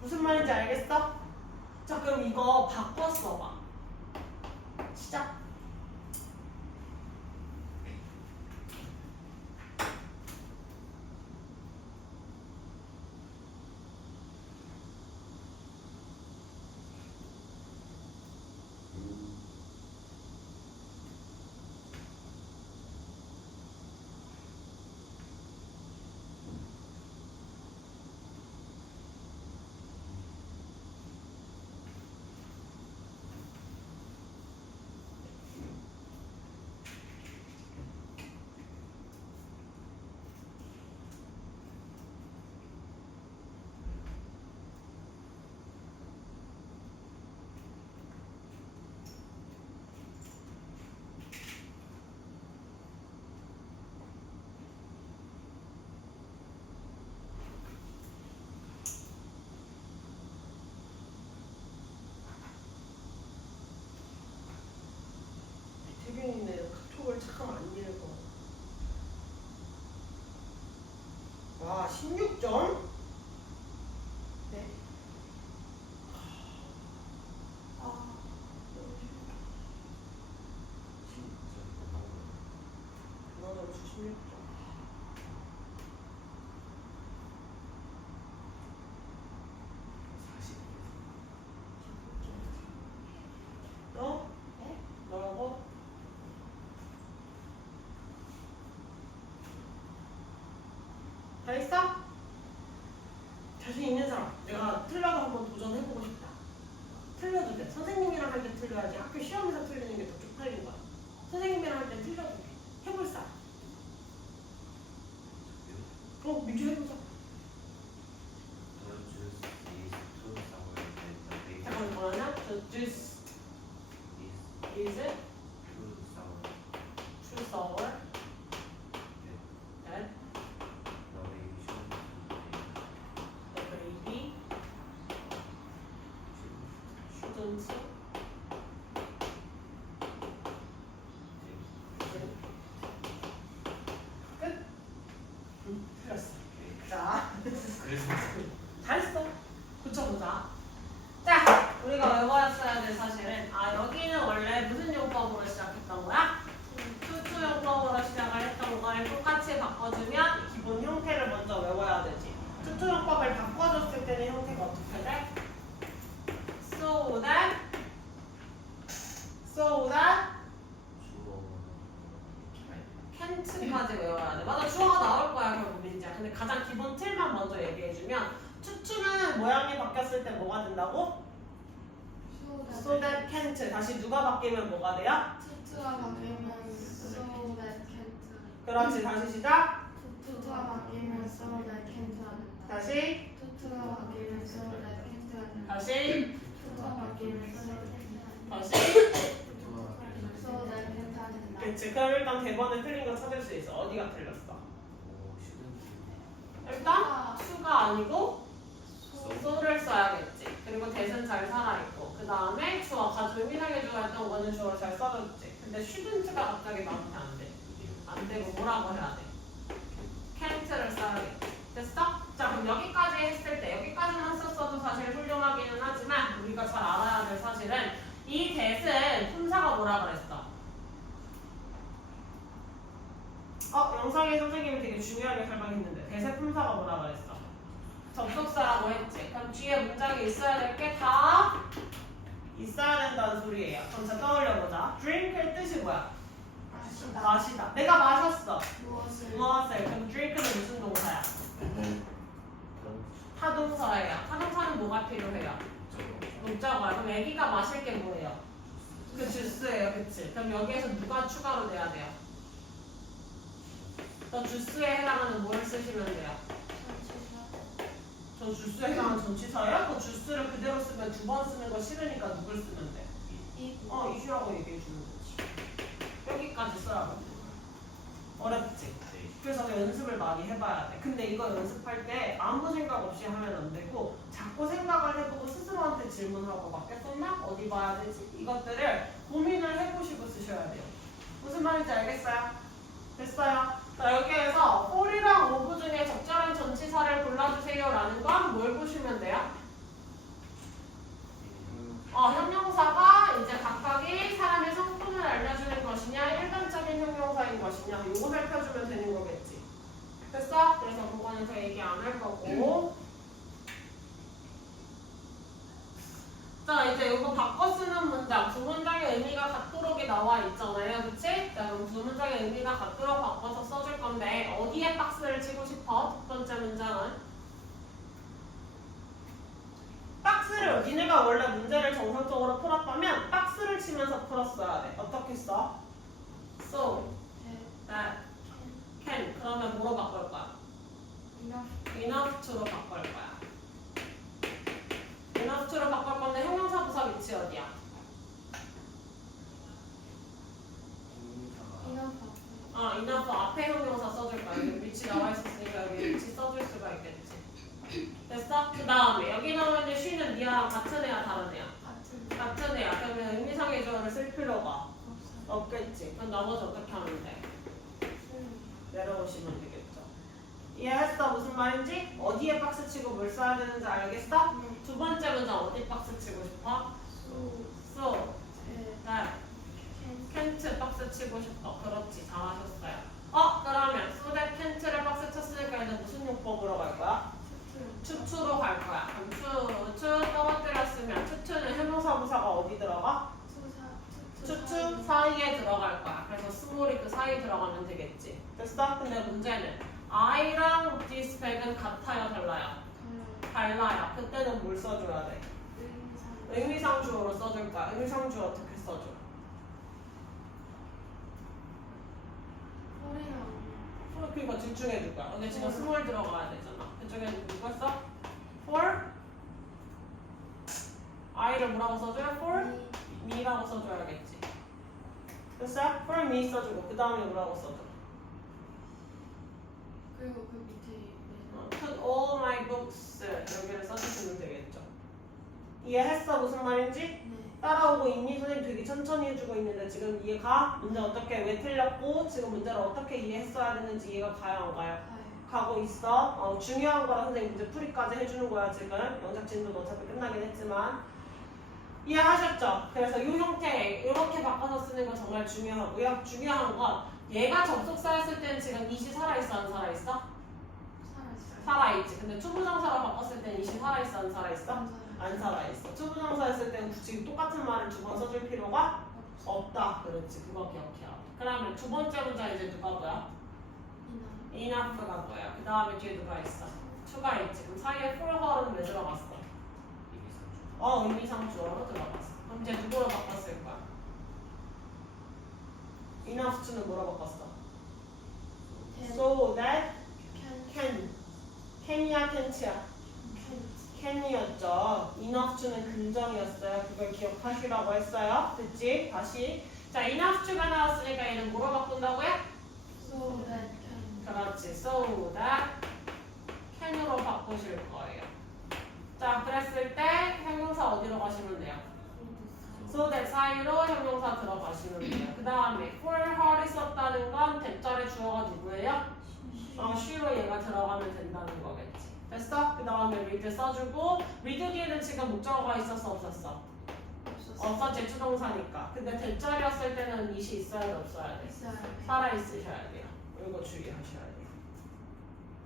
무슨 말인지 알겠어? 자 그럼 이거 바꿔 써봐. 시작. 태균이네 카톡을 참 안 읽어. 와 16점? 네. 아 너무 힘들어. 나도 16점. 너? 네? 너라고? 다 했어? 자신 있는 사람. 내가 틀려도 한번 도전해보고 싶다. 틀려도 돼. 선생님이랑 할 때 틀려야지. 학교 시험에서 틀리는 게 더 쪽팔린 거야. 선생님이랑 할 때 틀려도 돼. 해볼 사람. 민주 해보자. 잠깐만 뭐라냐? The juice is too sour. And the baby shouldn't. 끝? 응, 틀렸어. 자, 잘했어. 고쳐보자. 자, 우리가 외워야 될 사실은 여기는 원래 무슨 용법으로 시작했던 거야? 투투 용법으로 시작을 했던 걸 똑같이 바꿔주면 기본 형태를 먼저 외워야 되지. 투투 용법을 바꿔줬을 때는 형태가 어떻게 돼? So that can't까지 외워야 돼. 맞아, 주어가 나올 거야 결국 민지야. 근데 가장 기본 틀만 먼저 얘기해주면 투투는 모양이 바뀌었을 때 뭐가 된다고? So that can't. 다시 누가 바뀌면 뭐가 돼요? 투투가 바뀌면 so that can't. 그렇지. 다시 시작. 투투가 바뀌면 so that can't가 된다. 다시. 투투가 바뀌면 so that can't가 된다. 다시. 투투가 바뀌면 so that can't가 된다. 다시. so that can't가 된다. 그치. 그럼 일단 대본에 틀린 거 찾을 수 있어. 어디가 틀렸어? 일단 수가 아니고 so를 써야겠지. 그리고 대신 잘 살아있고 그 다음에 주어 가지고 의미상의 주어 했던 거는 주어를 잘 써줬지. 근데 shouldn't가 갑자기 나한테 안 돼. 안 되고 뭐라고 해야 돼? can't를 써야겠지. 됐어? 자 그럼 여기까지 했을 때 여기까지만 썼어도 사실 훌륭하기는 하지만 우리가 잘 알아야 될 사실은 이 that은 품사가 뭐라 그랬어? 영상에 선생님이 되게 중요하게 설명했는데 that의 품사가 뭐라 그랬어? 접속사라고 했지. 그럼 뒤에 문장이 있어야 될 게 다 있어야 된다는 소리예요. 그럼 자 떠올려보자. drink의 뜻이 뭐야? 마시다. 내가 마셨어. 무엇을? 그럼 drink는 무슨 동사야? 타동사예요. 타동사는 뭐가 필요해요? 목적어야. 그럼 애기가 마실 게 뭐예요? 그 주스예요, 그치? 그럼 여기에서 누가 추가로 돼야 돼요? 저 주스에 해당하는 뭘 쓰시면 돼요? 저 주스에 해당하는 전치사예요? 그 주스를 그대로 쓰면 두 번 쓰는 거 싫으니까 누굴 쓰면 돼? 이슈라고 얘기해 주는 거지. 여기까지 쓰라고. 어렵지? 그래서 연습을 많이 해봐야 돼. 근데 이거 연습할 때 아무 생각 없이 하면 안 되고 자꾸 생각을 해보고 스스로한테 질문하고 맞게 썼나? 어디 봐야 되지? 이것들을 고민을 해보시고 쓰셔야 돼요. 무슨 말인지 알겠어요? 됐어요? 자, 여기에서 for이랑 of 중에 적절한 전치사를 골라주세요 라는 건 뭘 보시면 돼요? 형용사가 이제 각각이 사람의 성품을 알려주는 것이냐 일반적인 형용사인 것이냐 이거 살펴주면 되는 거겠지. 됐어? 그래서 그거는 더 얘기 안 할 거고. 자, 이제 이거 바꿔 쓰는 문장 두 문장의 의미가 같도록이 나와 있잖아요, 그치? 자, 그럼 두 문장의 의미가 같도록 바꿔서 써줄 건데 어디에 박스를 치고 싶어? 첫 번째 문장은 박스를 니네가 원래 문제를 정상적으로 풀었다면 박스를 치면서 풀었어야 돼. 어떻게 써? So, that, can. 그러면 뭐로 바꿀 거야? enough to로 바꿀 거야. enough to로 바꿀 건데 형용사 부사 위치 어디야? enough 앞에 형용사 써줄 거야. 여기 위치 나와 있었으니까 여기 위치 써줄 수가 있겠지. 됐어? 그 다음에 여기 나오는 she는 니랑 같은 애야 다른 애야? 같은 애야. 그러면 의미상의 조어를 쓸 필요가 없겠지. 그럼 나머지 어떻게 하면 돼? 내려오시면 되겠죠. 이해했어? 무슨 말인지? 어디에 박스 치고 뭘 써야 되는지 알겠어? 두 번째 문장 어디 박스 치고 싶어? So, that, can't 박스 치고 싶어. 그렇지, 잘하셨어요. 그러면 so that can't를 박스 쳤으니까 이제 무슨 용법으로 갈 거야? 추추로 갈 거야. 그럼 추 떨어뜨렸으면 추추는 형용사 부사가 어디 들어가? 추추 사이에 들어갈 거야. 그래서 스몰이 그 사이에 들어가면 되겠지. 됐어? 근데 문제는 I랑 this bag은 같아요, 달라요? 달라요. 그때는 뭘 써줘야 돼? 의미상 주어로 써줄 거야. 의미상 주어 어떻게 써줘? 그러니까 집중해줄 거야. 근데 지금 스몰 들어가야 되잖아. 그쪽에 누가 써? For I를 뭐라고 써줘요? For me라고 써줘야겠지. 됐어? For me 써주고 그 다음에 뭐라고 써줘? 그리고 그 밑에 Put all my books 여기를 써주시면 되겠죠. 이해했어? 무슨 말인지? 따라오고 있니? 선생님 되게 천천히 해주고 있는데 지금 이해가? 문제 어떻게 왜 틀렸고 지금 문제를 어떻게 이해했어야 되는지 이해가 가요 안 가요? 가고 있어. 중요한 거라 선생님 문제 풀이까지 해주는 거야 지금. 영작 진도는 어차피 끝나긴 했지만 이해하셨죠? 그래서 이 형태 이렇게 바꿔서 쓰는 건 정말 중요하고요. 중요한 건 얘가 접속사였을 때는 지금 이시 살아있어 안 살아있어? 살아있지. 근데 투부정사로 바꿨을 때는 이시 살아있어 안 살아있어? 안 살아있어. 투부정사였을 때는 굳이 똑같은 말을 두 번 써줄 필요가 없다. 그렇지. 그거 기억해요. 그러면 두 번째 문장 이제 누가 뭐야? enough가 뭐야? 그 다음에 뒤에 누가 있어? 추가 있지. 그럼 사이에 for her는 왜 들어갔어? 의미상 주어로 들어갔어. 그럼 이제 누구로 바꿨을 거야? enough to는 뭐로 바꿨어? So that can이야 can't야? can이었죠. enough to는 긍정이었어요. 그걸 기억하시라고 했어요. 됐지? 다시. 자, enough to가 나왔으니까 얘는 뭐로 바꾼다고요? So that can. 그렇지. So that can으로 바꾸실 거예요. 자, 그랬을 때 형용사 어디로 가시면 돼요? So that 사이로 형용사 들어가시면 돼요. 그 다음에 for her이 썼다는 건 대절의 주어가 누구예요? she로 얘가 들어가면 된다는 거겠지. 됐어? 그 다음에 read 써주고 read 뒤에는 지금 목적어가 있었어 없었어? 없어. 제주동사니까. 근데 대절이었을 때는 이시 있어야 돼 없어야 돼? 살아있으셔야 돼요. 이거 주의하셔야 돼요.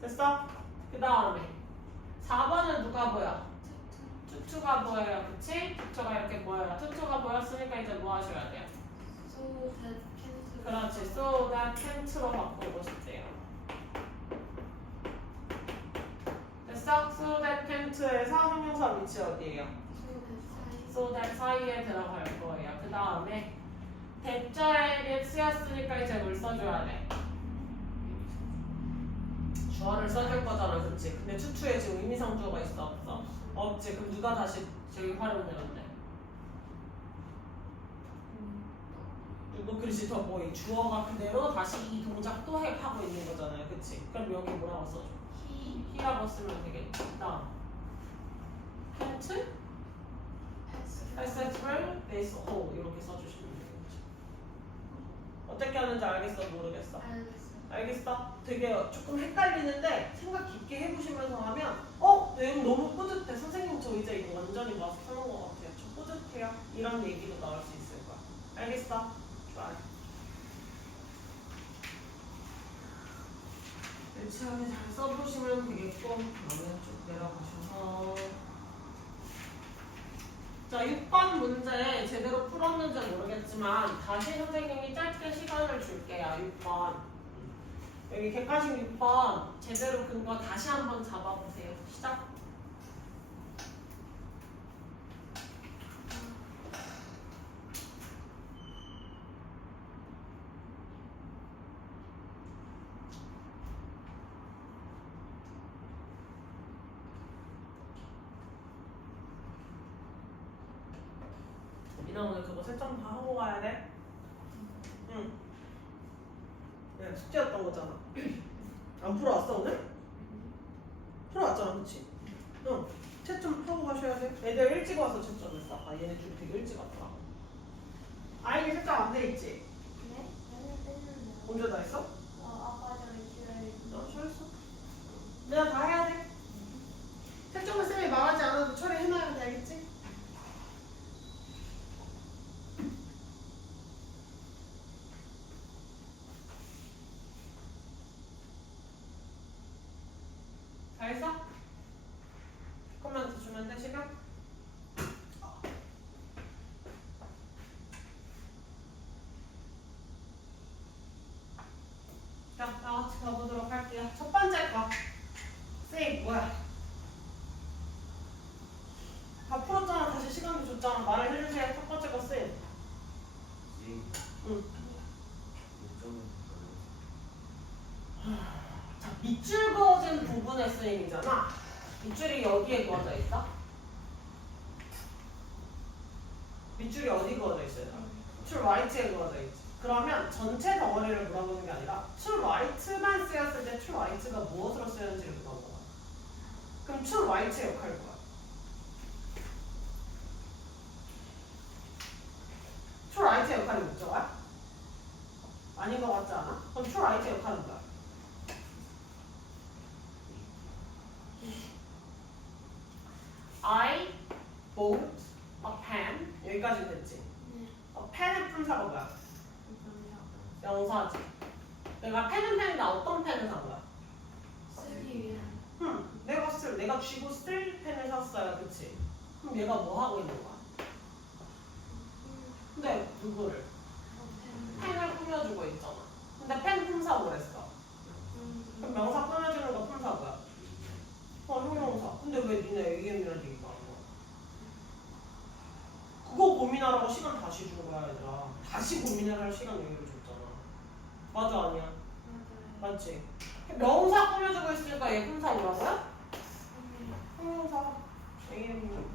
됐어? 그 다음에 4번은 누가 보여? 투투가 보여요. 그치? 투투가 이렇게 보여요. 투투가 보였으니까 이제 뭐 하셔야 돼요? So that can. 그렇지. So that can't로 바꾸고 싶대요. 됐어? So that can't에서 형용사 위치 어디예요? so that 사이에 들어갈 거예요. 그 다음에 대자에 쓰였으니까 이제 뭘 써줘야 돼? 주어를 써줄 거잖아, 그치? 근데 추추에 지금 의미상주어가 있어, 없어? 없지. 그럼 누가 다시 저기 활용되는데? 누구 글씨 더 보이? 주어가 그대로 다시 이 동작 또 하고 있는 거잖아요, 그치? 그럼 여기 뭐라고 써줘? he라고 쓰면 되겠다. 다음 can't? passable this hole 이렇게 써주시면 되겠죠. 어떻게 하는지 알겠어? 모르겠어? 알겠어? 되게 조금 헷갈리는데 생각 깊게 해보시면서 하면 내용 너무 뿌듯해. 선생님 저 이제 이거 완전히 마스터 하는 것 같아요. 저 뿌듯해요. 이런 얘기도 나올 수 있을 거야. 알겠어? 좋아요. 일치하게 잘 써보시면 되겠고 그러면 쭉 내려가셔서 자 6번 문제 제대로 풀었는지 모르겠지만 다시 선생님이 짧게 시간을 줄게요. 6번 여기 객관식 6번 제대로 근거 다시 한번 잡아보세요. 시작. 미나 오늘 그거 채점 다 하고 가야 돼? 응. 네, 숙제였던 거잖아. 안 풀어왔어 오늘? 풀어왔잖아, 그치? 응. 채점 하고 가셔야 돼. 애들 일찍 와서 채점했어. 아 얘네 좀 되게 일찍 왔더라. 아이니 채점 안 돼 있지? 네? 언제 다 했어? 아까 전에 기다리고. 쉬었어. 내가 다 해야 돼. 채점은 쌤이 말하지 않아도 처리해놔야 돼, 알겠지? 다 했어? 코멘트 주면 돼, 시간? 자, 다 같이 가보도록 할게요. 첫 번째 거. 쌤, 뭐야? 다 풀었잖아. 다시 시간도 줬잖아. 말을 해주세요. 첫 번째 거 쌤. 응. 자, 밑줄 그어진 부분의 쓰임이잖아. 밑줄이 여기에 그어져 있어? 밑줄이 어디 그어져 있어요? 툴 라이트에 그어져 있지. 그러면 전체 덩어리를 물어보는 게 아니라 툴 라이트만 쓰였을 때 툴 라이트가 무엇으로 쓰였는지를 물어보는 거야. 그럼 툴 라이트의 역할이 뭐야? 툴 라이트의 역할이 목적어야? 아닌 것 같지 않아? 그럼 툴 라이트의 역할은 뭐야? I bought a pen. 여기까지는 됐지? 펜의 품사가 뭐야? 명사지. 내가 펜은 펜인데 어떤 펜을 산 거야? 쓰기 위한. 내가 쥐고 쓸 펜을 샀어요, 그치? 그럼 얘가 뭐 하고 있는 거야? 근데 누구를? 펜을 꾸며주고 있잖아. 근데 펜 품사 뭐랬어? 그럼 명사 꾸며주는 거 품사 뭐야? 형용사. 근데 왜 니네 AM이랑 얘기가 안 나와? 그거 고민하라고 시간 다시 준 거야, 얘들아. 다시 고민을 할 시간 여유를 줬잖아. 맞아, 아니야? 맞지? 명사 꾸며주고 있으니까 얘 품사 뭐라고요? 형용사. AM.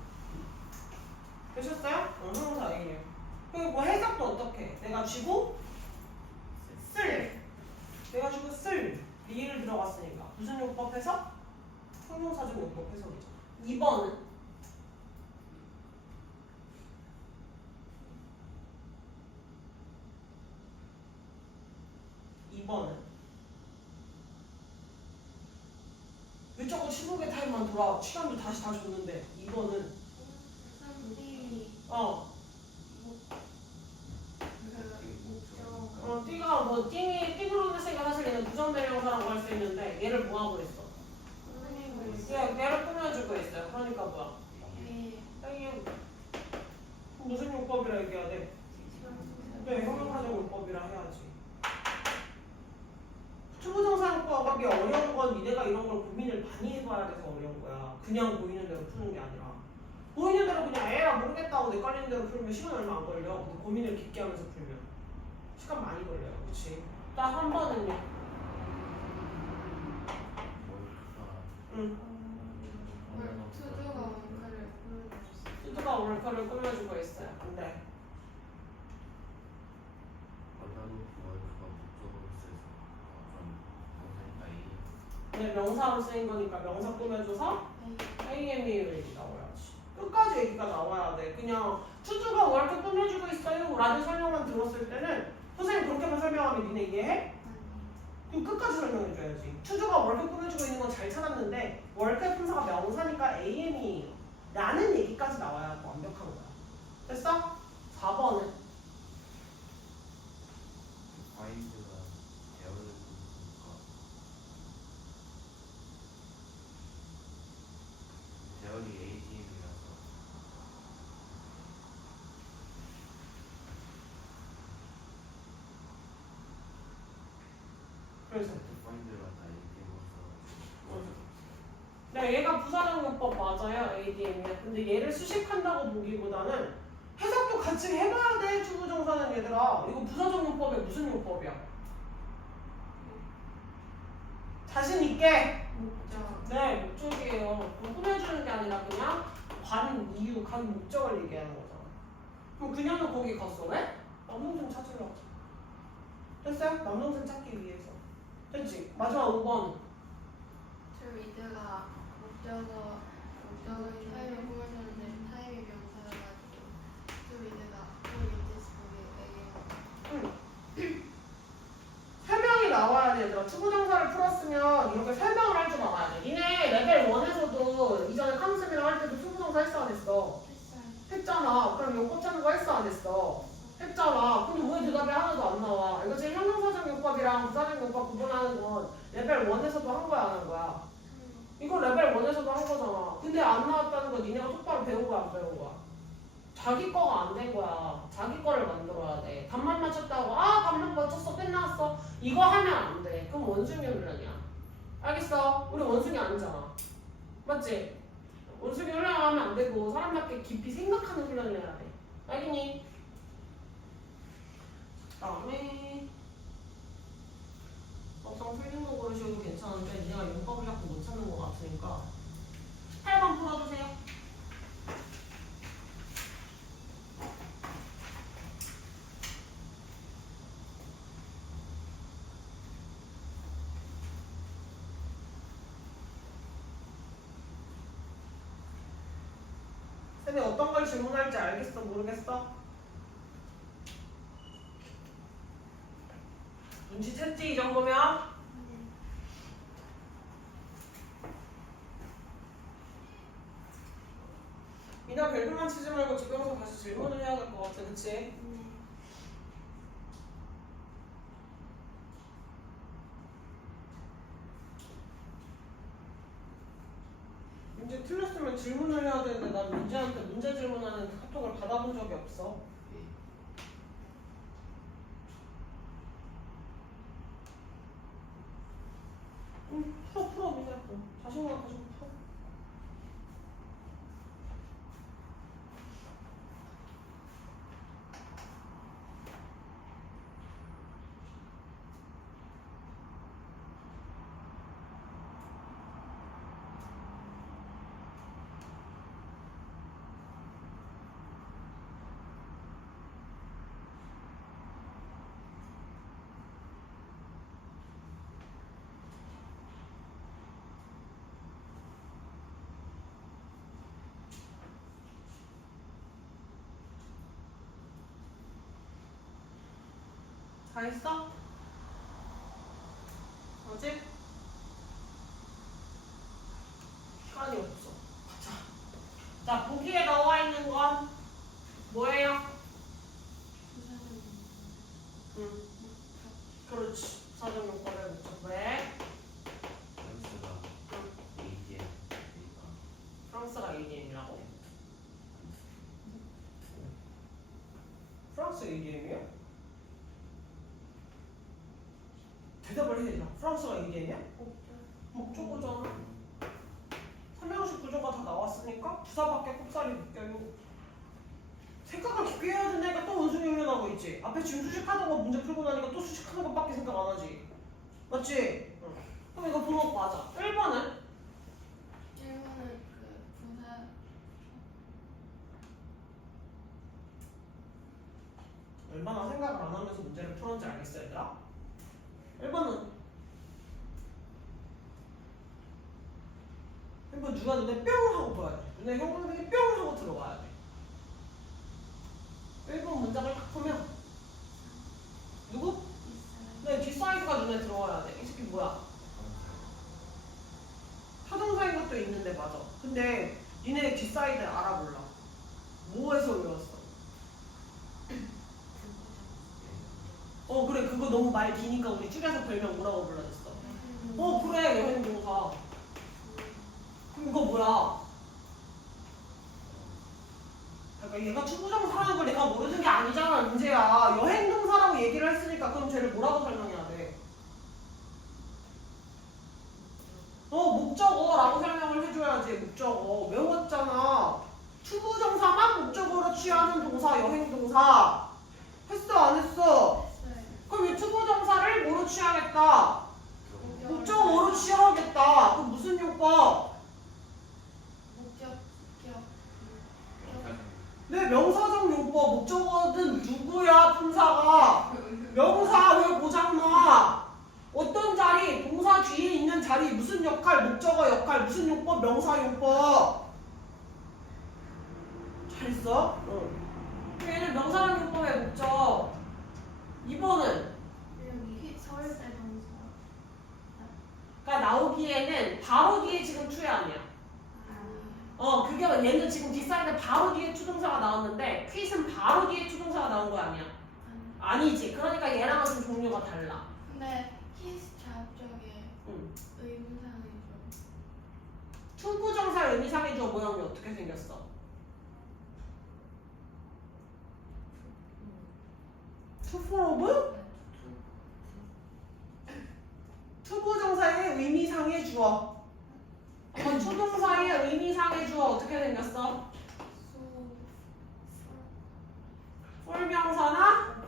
되셨어요? 형용사 AM. 그리고 뭐 해석도 어떻게? 내가 쥐고 쓸. 내가 쥐고 쓸. 리를 들어갔으니까. 무슨 용법 해석? 형용사적 용법 해석이죠. 2번은? 왜 자꾸 15개 타임만 돌아? 시간도 다시 다 줬는데 2번은 띠가 뭐 띵으로 했으니까 사실 얘는 부정대명사라고 할 수 있는데 얘를 뭐 하고 있어? 얘를 꾸며주고 있어요. 그러니까 뭐야? AM. 무슨 용법이라 얘기해야 돼? 네, 형용사적 용법이라 해야지. 초보정사용법이 어려운 건 니네가 이런 걸 고민을 많이 해봐야 돼서 어려운 거야. 그냥 보이는 대로 푸는 게 아니라. 보이는 대로 그냥 에라 모르겠다고 헷갈리는 대로 풀면 시간 얼마 안 걸려. 근데 고민을 깊게 하면서 풀면 시간 많이 걸려요. 그치? 딱 한 번은요. 응. 투두가 원가를 보여줬어. 수두가 월커를 꾸며주고 있어요. 근데 근데 명사로 쓰인 거니까 명사 꾸며줘서 AM이 나와야지. 끝까지 얘기가 나와야 돼. 그냥 투두가 월커 꾸며주고 있어요 라는 설명만 들었을 때는 선생님 그렇게만 설명하면 니네 이해해? 그럼 끝까지 설명해줘야지. 투두가 월커 꾸며주고 있는 건 잘 찾았는데 월커 품사가 명사니까 AM이 라는 얘기까지 나와야 완벽한 거야. 됐어? 4번은 그래서 네, 얘가 부사적용법 맞아요. ADM이야. 근데 얘를 수식한다고 보기보다는 해석도 같이 해봐야 돼. 투부정사는 얘들아. 이거 부사적용법이 무슨 용법이야? 자신 있게. 네, 목적이에요. 꾸며주는 게 아니라 그냥 관 이유, 간 목적을 얘기하는 거잖아. 그럼 그녀는 거기 갔어. 왜? 남동생 찾으려고. 됐어요? 남동생 찾기 위해서. 됐지? 마지막 5번. 트위드가 목적은 타임을 꾸며주는데 타임이 명사여가지고 트위드가 설명이 나와야 돼, 얘들아. 투부정사를 풀었으면 이렇게 설명을 할 줄 알아야 돼. 니네 레벨 1에서도 이전에 카운슬링을 할 때도 투부정사 했어 안 했어? 했잖아. 그럼 이거 꽂자는 거 했어 안 했어? 했잖아. 근데 왜 대답이 하나도 안 나와? 이거 지금 형용사적 용법이랑 부사적 용법 구분하는 건 레벨 1에서도 한 거야 안 한 거야? 이거 레벨 1에서도 한 거잖아. 근데 안 나왔다는 거 니네가 똑바로 배운 거야 안 배운 거야? 자기 거가 안 된 거야. 자기 거를 만들어야 돼. 답만 맞췄다고 답만 맞췄어 끝났어. 이거 하면 안 돼. 그럼 원숭이 훈련이야. 알겠어? 우리 원숭이 아니잖아. 맞지? 원숭이 훈련하면 안 되고 사람답게 깊이 생각하는 훈련을 해야 돼. 알겠니? 다음에 막상 틀린 거 고르셔도 괜찮은데 니가 용법을 자꾸 못 찾는 것 같으니까 8번 풀어주세요. 쌤이 어떤 걸 질문할지 알겠어? 모르겠어? 눈치챘지 이 정도면? 미나 별표만 치지 말고 집에 가서 다시 질문을 해야 될 것 같아. 그치? 문제 틀렸으면 질문을 해야 되는데 난 민지한테 문제 질문하는 카톡을 받아본 적이 없어. 응, 풀어 민지야. 자신감 가지고 풀어. 다 했어? 아직? 시간이 없어. 자, 보기에 나와 있는 건 뭐예요? 응. 그렇지. 사전 용법의 목적. 왜? 프랑스가 ADM이라고? 프랑스 ADM이야? 대답을 해. 프랑스가 ADM이야? 목적어잖아. 3형식 구조가 다 나왔어. 왔으니까 주사밖에 꼽살이 느껴요. 생각을 깊게 해야 된다니까 또 원숭이 훈련하고 있지. 앞에 지금 수식하던 거 문제 풀고 나니까 또 수식하는 것밖에 생각 안 하지. 맞지? 응. 그럼 이거 분업 맞아. 1번은? 1번은 그 부사 얼마나 생각을 안 하면서 문제를 풀었는지 알겠어 얘들아? 1번은 1번 누가 눈에 뿅 하고 보여야 돼. 눈에 형광등이 뿅 하고 들어와야 돼. 1번 문장을 딱 보면 누구? 네, 뒷사이드가 눈에 들어와야 돼. 이 새끼 뭐야? 타동사인 것도 있는데 맞아. 근데 니네 뒷사이드 알아 몰라? 뭐에서 외웠어? 그래 그거 너무 말 기니까 우리 줄여서 별명 뭐라고 불러줬어? 그래 여행동사. 그럼 이거 뭐야? 그러니까 얘가 투부정사라는 걸 내가 모르는 게 아니잖아 문제야. 여행동사라고 얘기를 했으니까 그럼 쟤를 뭐라고 설명해야 돼? 목적어라고 설명을 해줘야지. 목적어 외웠잖아. 투부정사만 목적어로 취하는 동사 여행동사. 했어 안 했어? 그럼 이 투부정사를 뭐로 취하겠다? 목적어로 취하겠다. 그럼 무슨 용법? 네, 명사적 용법. 목적어든 누구야 품사가? 명사 왜 고장나? 어떤 자리, 동사 뒤에 있는 자리, 무슨 역할, 목적어 역할, 무슨 용법, 명사 용법. 잘했어? 응. 얘는 명사적 용법의 목적. 2번은 서울대 동사 그러니까 나오기에는 바로 뒤에 지금 투에 아니야. 그게 얘는 지금 뒷사이드 바로 뒤에 투동사가 나왔는데 퀴즈는 바로 뒤에 투동사가 나온 거 아니야? 아니지. 그러니까 얘랑은 좀 종류가 달라. 근데 키스 자쪽에 의문사이죠. 투부정사 의미상의 주어 모양이 어떻게 생겼어? 투포로브? 투부정사의 의미상의 주어. 투동사의 의미상의 주어 어떻게 생겼어? 꼴명사나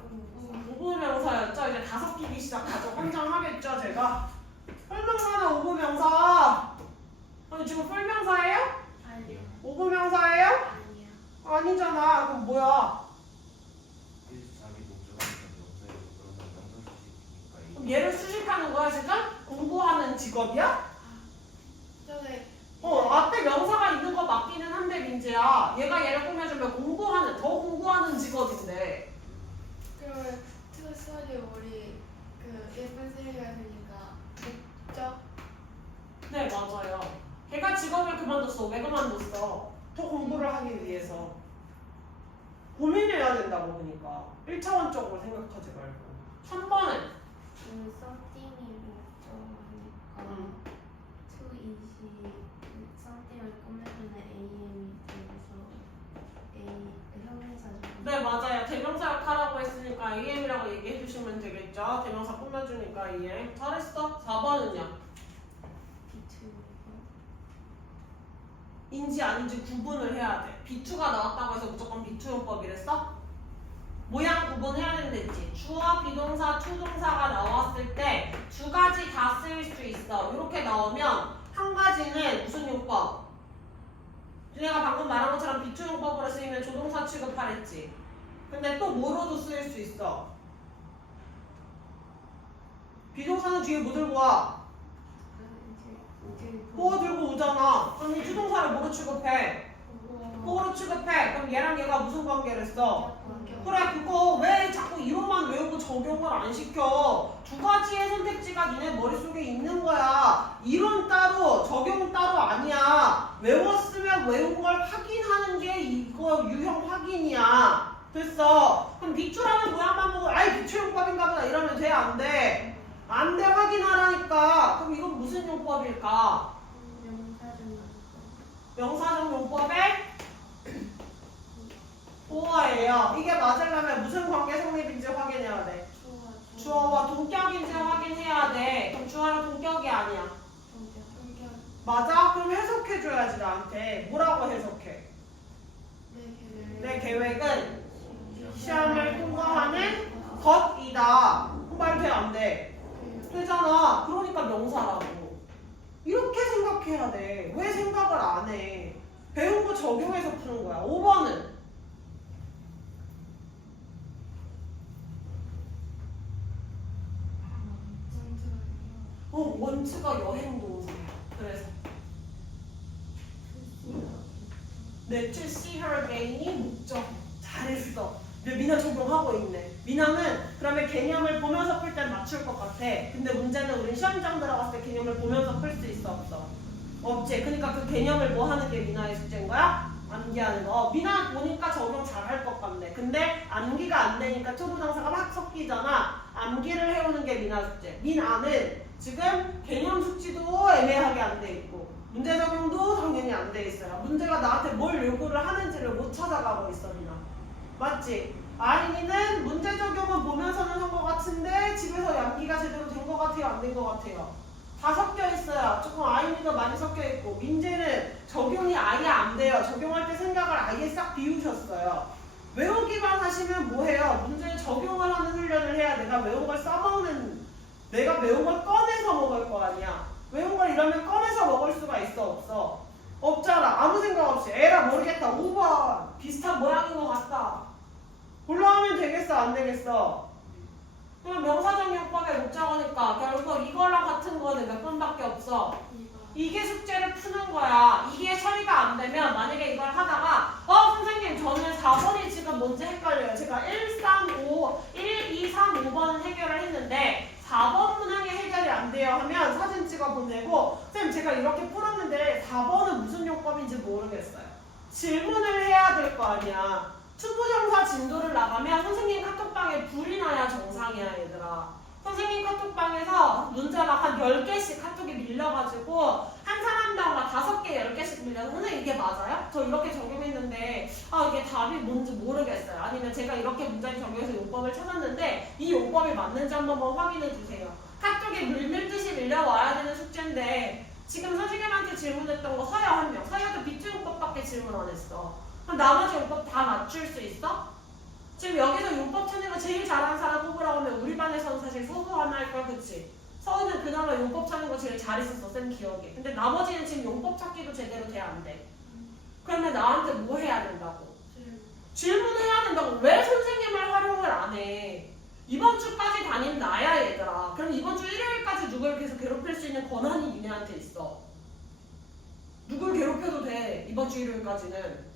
오부명사였죠. 이제 다 섞이기 시작하죠. 환장하겠죠 제가. 꼴명사나 오부명사. 아니 지금 꼴명사예요? 아니요. 오부명사예요? 아니요. 아니잖아. 그럼 뭐야? 그럼 얘를 수식하는 거야 지금? 공부하는 직업이야? 저기 앞에 명사가 있는 거 맞기는 한데 민지야. 얘가 얘를 꾸며주면 공부하는, 더 공부하는 직업인데. 그러면 투스터디 우리 그 예쁜 쓰레기가 되니까 목적 네 맞아요. 걔가 직업을 그만뒀어. 왜 그만뒀어? 더 공부를 하기 위해서. 고민해야 된다고 그러니까. 1차원적으로 생각하지 말고. 3번은 그 썸띵이 목적어니까 투이시 썸띵을 꾸며주는 AM이 되어서 A 형용사죠. 네 맞아요. 대명사 역할하고 했으니까 AM이라고 얘기해 주시면 되겠죠. 대명사 꾸며주니까 AM. 잘했어. 4번은요? 인지 아닌지 구분을 해야 돼. B2가 나왔다고 해서 무조건 B2 용법이랬어? 모양 구분해야 된댔지. 주어, 비동사, 투동사가 나왔을 때 두 가지 다 쓰일 수 있어. 이렇게 나오면 한 가지는 무슨 용법? 내가 방금 말한 것처럼 B2 용법으로 쓰이면 조동사 취급하랬지. 근데 또 뭐로도 쓰일 수 있어. 비동사는 뒤에 뭐 들고 와? 보어 들고 오잖아. 그럼 이 투동사를 뭐로 취급해? 보어로 취급해. 그럼 얘랑 얘가 무슨 관계를 써? 그래 그거 왜 자꾸 이론만 외우고 적용을 안 시켜? 두 가지의 선택지가 니네 머릿속에 있는 거야. 이론 따로 적용 따로 아니야. 외웠으면 외운 걸 확인하는 게 이거 유형 확인이야. 됐어. 그럼 비추라는 모양만 보고 아이 비추 용법인가 보다 이러면 돼? 안 돼? 안 돼 확인하라니까. 그럼 이건 무슨 용법일까? 명사적 용법의 보어예요. 이게 맞으려면 무슨 관계 성립인지 확인해야 돼. 주어와 동격인지 확인해야 돼. 그럼 주어랑 동격이 아니야. 맞아? 그럼 해석해줘야지 나한테. 뭐라고 해석해? 내 계획은 시험을 통과하는 것이다. 말 돼, 안 돼? 되잖아. 그러니까 명사라고. 이렇게 생각해야 돼. 왜 생각을 안 해? 배운 거 적용해서 푸는 거야. 5번은 원투가 여행 동사야. 그래서 네, to see her again이 목적. 잘했어. 근데 미나 적용하고 있네. 미나는 그러면 개념을 보면서 풀 땐 맞출 것 같아. 근데 문제는 우린 시험장 들어갔을 때 개념을 보면서 풀 수 있어 없어? 없지. 그러니까 그 개념을 뭐 하는 게 미나의 숙제인 거야? 암기하는 거. 미나 보니까 적용 잘할 것 같네. 근데 암기가 안 되니까 투부정사가 막 섞이잖아. 암기를 해오는 게 미나 숙제. 미나는 지금 개념 숙지도 애매하게 안 돼 있고 문제 적용도 당연히 안 돼 있어요. 문제가 나한테 뭘 요구를 하는지를 못 찾아가고 있어, 미나. 맞지? 아이는 문제 적용은 보면서는 한 것 같은데 집에서 암기가 제대로 된 것 같아요? 안 된 것 같아요? 다 섞여 있어요. 조금 아이니가 많이 섞여 있고 민재는 적용이 아예 안 돼요. 적용할 때 생각을 아예 싹 비우셨어요. 외우기만 하시면 뭐해요? 문제 적용을 하는 훈련을 해야 내가 외운 걸 써먹는 내가 외운 걸 꺼내서 먹을 거 아니야. 외운 걸 이러면 꺼내서 먹을 수가 있어 없어? 없잖아. 아무 생각 없이 에라 모르겠다. 5번 비슷한 모양인 것 같다. 올라오면 되겠어 안 되겠어? 그럼 명사정용법의 목적어니까 결국 이거랑 같은 거는 몇 번밖에 없어. 이게 숙제를 푸는 거야. 이게 처리가 안 되면 만약에 이걸 하다가 선생님 저는 4번이 지금 뭔지 헷갈려요. 제가 1, 2, 3, 5번은 해결을 했는데 4번 문항이 해결이 안 돼요 하면 사진 찍어 보내고 선생님 제가 이렇게 풀었는데 4번은 무슨 용법인지 모르겠어요. 질문을 해야 될 거 아니야. 투부정사 진도를 나가면 선생님 카톡방에 불이 나야 정상이야 얘들아. 선생님 카톡방에서 문제가 한 10개씩 카톡이 밀려가지고 한 사람당 5개, 10개씩 밀려서 선생님 이게 맞아요? 저 이렇게 적용했는데 이게 답이 뭔지 모르겠어요. 아니면 제가 이렇게 문제를 적용해서 용법을 찾았는데 이 용법이 맞는지 한번 확인해 주세요. 카톡이 물밀듯이 밀려와야 되는 숙제인데 지금 선생님한테 질문했던 거 서야 1명. 서야도 비투 용법밖에 질문 안 했어. 그럼 나머지 용법 다 맞출 수 있어? 지금 여기서 용법 찾는 거 제일 잘하는 사람 뽑으라고 하면 우리 반에서는 사실 서수 하나 할걸, 그치? 서우는 그나마 용법 찾는 거 제일 잘했었어, 쌤 기억에. 근데 나머지는 지금 용법 찾기도 제대로 돼, 안 돼? 그러면 나한테 뭐 해야 된다고? 질문해야 된다고. 왜 선생님을 활용을 안 해? 이번 주까지 다닌 나야, 얘들아. 그럼 이번 주 일요일까지 누굴 계속 괴롭힐 수 있는 권한이 니네한테 있어. 누굴 괴롭혀도 돼, 이번 주 일요일까지는.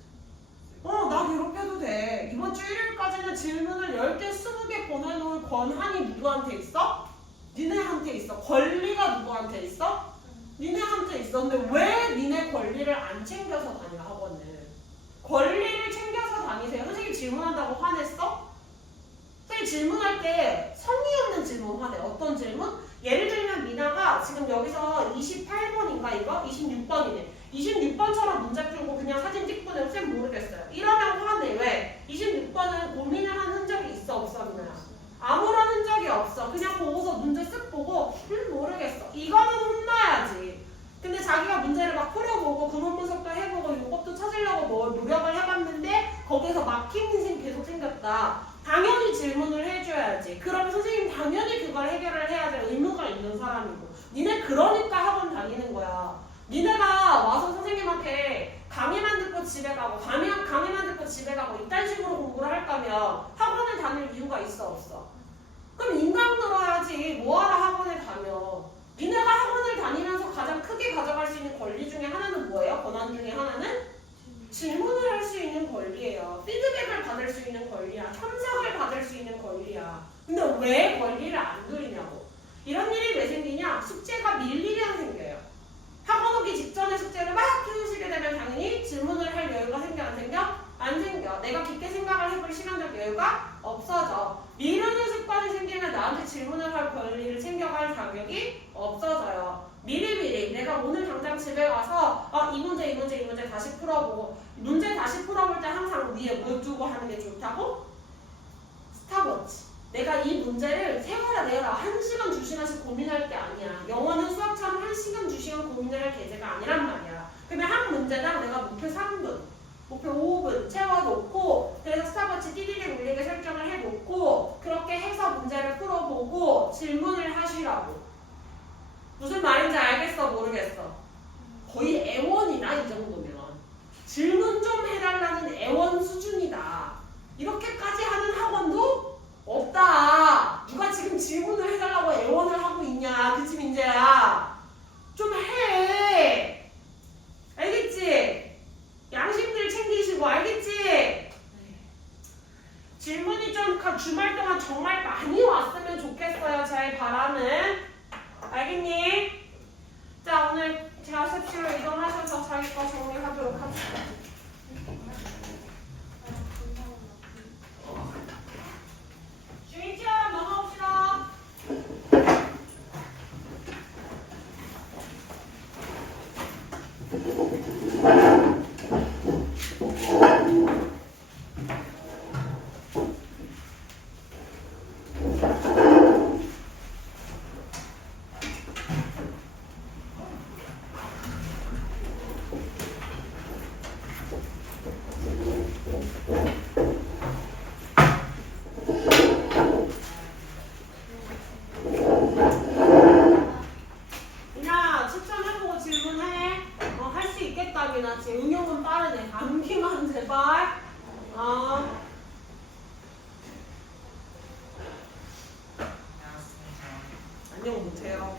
나 괴롭혀도 돼. 이번 주 일요일까지는 질문을 10개, 20개 보내놓을 권한이 누구한테 있어? 니네한테 있어. 권리가 누구한테 있어? 니네한테 있어. 근데 왜 니네 권리를 안 챙겨서 다녀, 학원을? 권리를 챙겨서 다니세요. 선생님 질문한다고 화냈어? 선생님 질문할 때 성의 없는 질문 화내. 어떤 질문? 예를 들면 미나가 지금 여기서 28번인가 이거? 26번이네. 26번처럼 문제 풀고 그냥 사진 찍고 내면 쌤 모르겠어요. 이러면 화내. 왜? 26번은 고민을 한 흔적이 있어 없어 미나야? 아무런 흔적이 없어. 그냥 보고서 문제 쓱 보고 모르겠어. 이거는 혼나야지. 근데 자기가 문제를 막 풀어보고 구문 분석도 해보고 이것도 찾으려고 뭐 노력을 해봤는데 거기서 막히는 셈 계속 생겼다. 당연히 질문을 해줘야지. 그럼 선생님 당연히 그걸 해결을 해야 될 의무가 있는 사람이고. 니네 그러니까 학원 다니는 거야. 니네가 와서 선생님한테 강의만 듣고 집에 가고 강의만 듣고 집에 가고 이딴 식으로 공부를 할 거면 학원을 다닐 이유가 있어 없어? 그럼 인강 들어야지. 뭐하러 학원을 다녀? 니네가 학원을 다니면서 가장 크게 가져갈 수 있는 권리 중에 하나는 뭐예요? 권한 중에 하나는? 질문을 할 수 있는 권리예요. 피드백을 받을 수 있는 권리야. 첨삭을 받을 수 있는 권리야. 근데 왜 권리를 안 누리냐고. 이런 일이 왜 생기냐? 숙제가 밀리면 생겨요. 학원 오기 직전에 숙제를 막 해주시게 되면 당연히 질문을 할 여유가 생겨 안 생겨? 안 생겨. 내가 깊게 생각을 해볼 시간적 여유가 없어져. 미루는 습관이 생기면 나한테 질문을 할 권리를 챙겨갈 자격이 없어져요. 미리미리 내가 오늘 당장 집에 가서 이 문제 다시 풀어보고 문제 다시 풀어볼 때 항상 위에 뭐 두고 하는 게 좋다고? 스탑워치. 내가 이 문제를 세워라 내라 1시간 2시간씩 고민할 게 아니야. 영어는 수학처럼 1시간 2시간 고민을 할 계제가 아니란 말이야. 그러면 한 문제당 내가 목표 3분, 목표 5분 채워놓고 그래서 스탑워치 띠리리 물리게 설정을 해놓고 그렇게 해서 문제를 풀어보고 질문을 하시라고. 무슨 말인지 알겠어 모르겠어? 거의 애원이다 이 정도면. 질문 좀 해달라는 애원 수준이다. 이렇게까지 하는 학원도 없다. 누가 지금 질문을 해달라고 애원을 하고 있냐. 그치 민재야? 좀 해. 알겠지? 양심들 챙기시고 알겠지? 질문이 좀 주말 동안 정말 많이 왔으면 좋겠어요. 제 바람은. 알겠니? 자 오늘 자습실로 이동하셔서 자기 거 정리하도록 합시다. 주인치아 넘어옵시다. 민아 추천해보고 질문해. 할 수 있겠다 민아. 지금 응용은 빠르네. 암기만 제발. 안녕 못해요.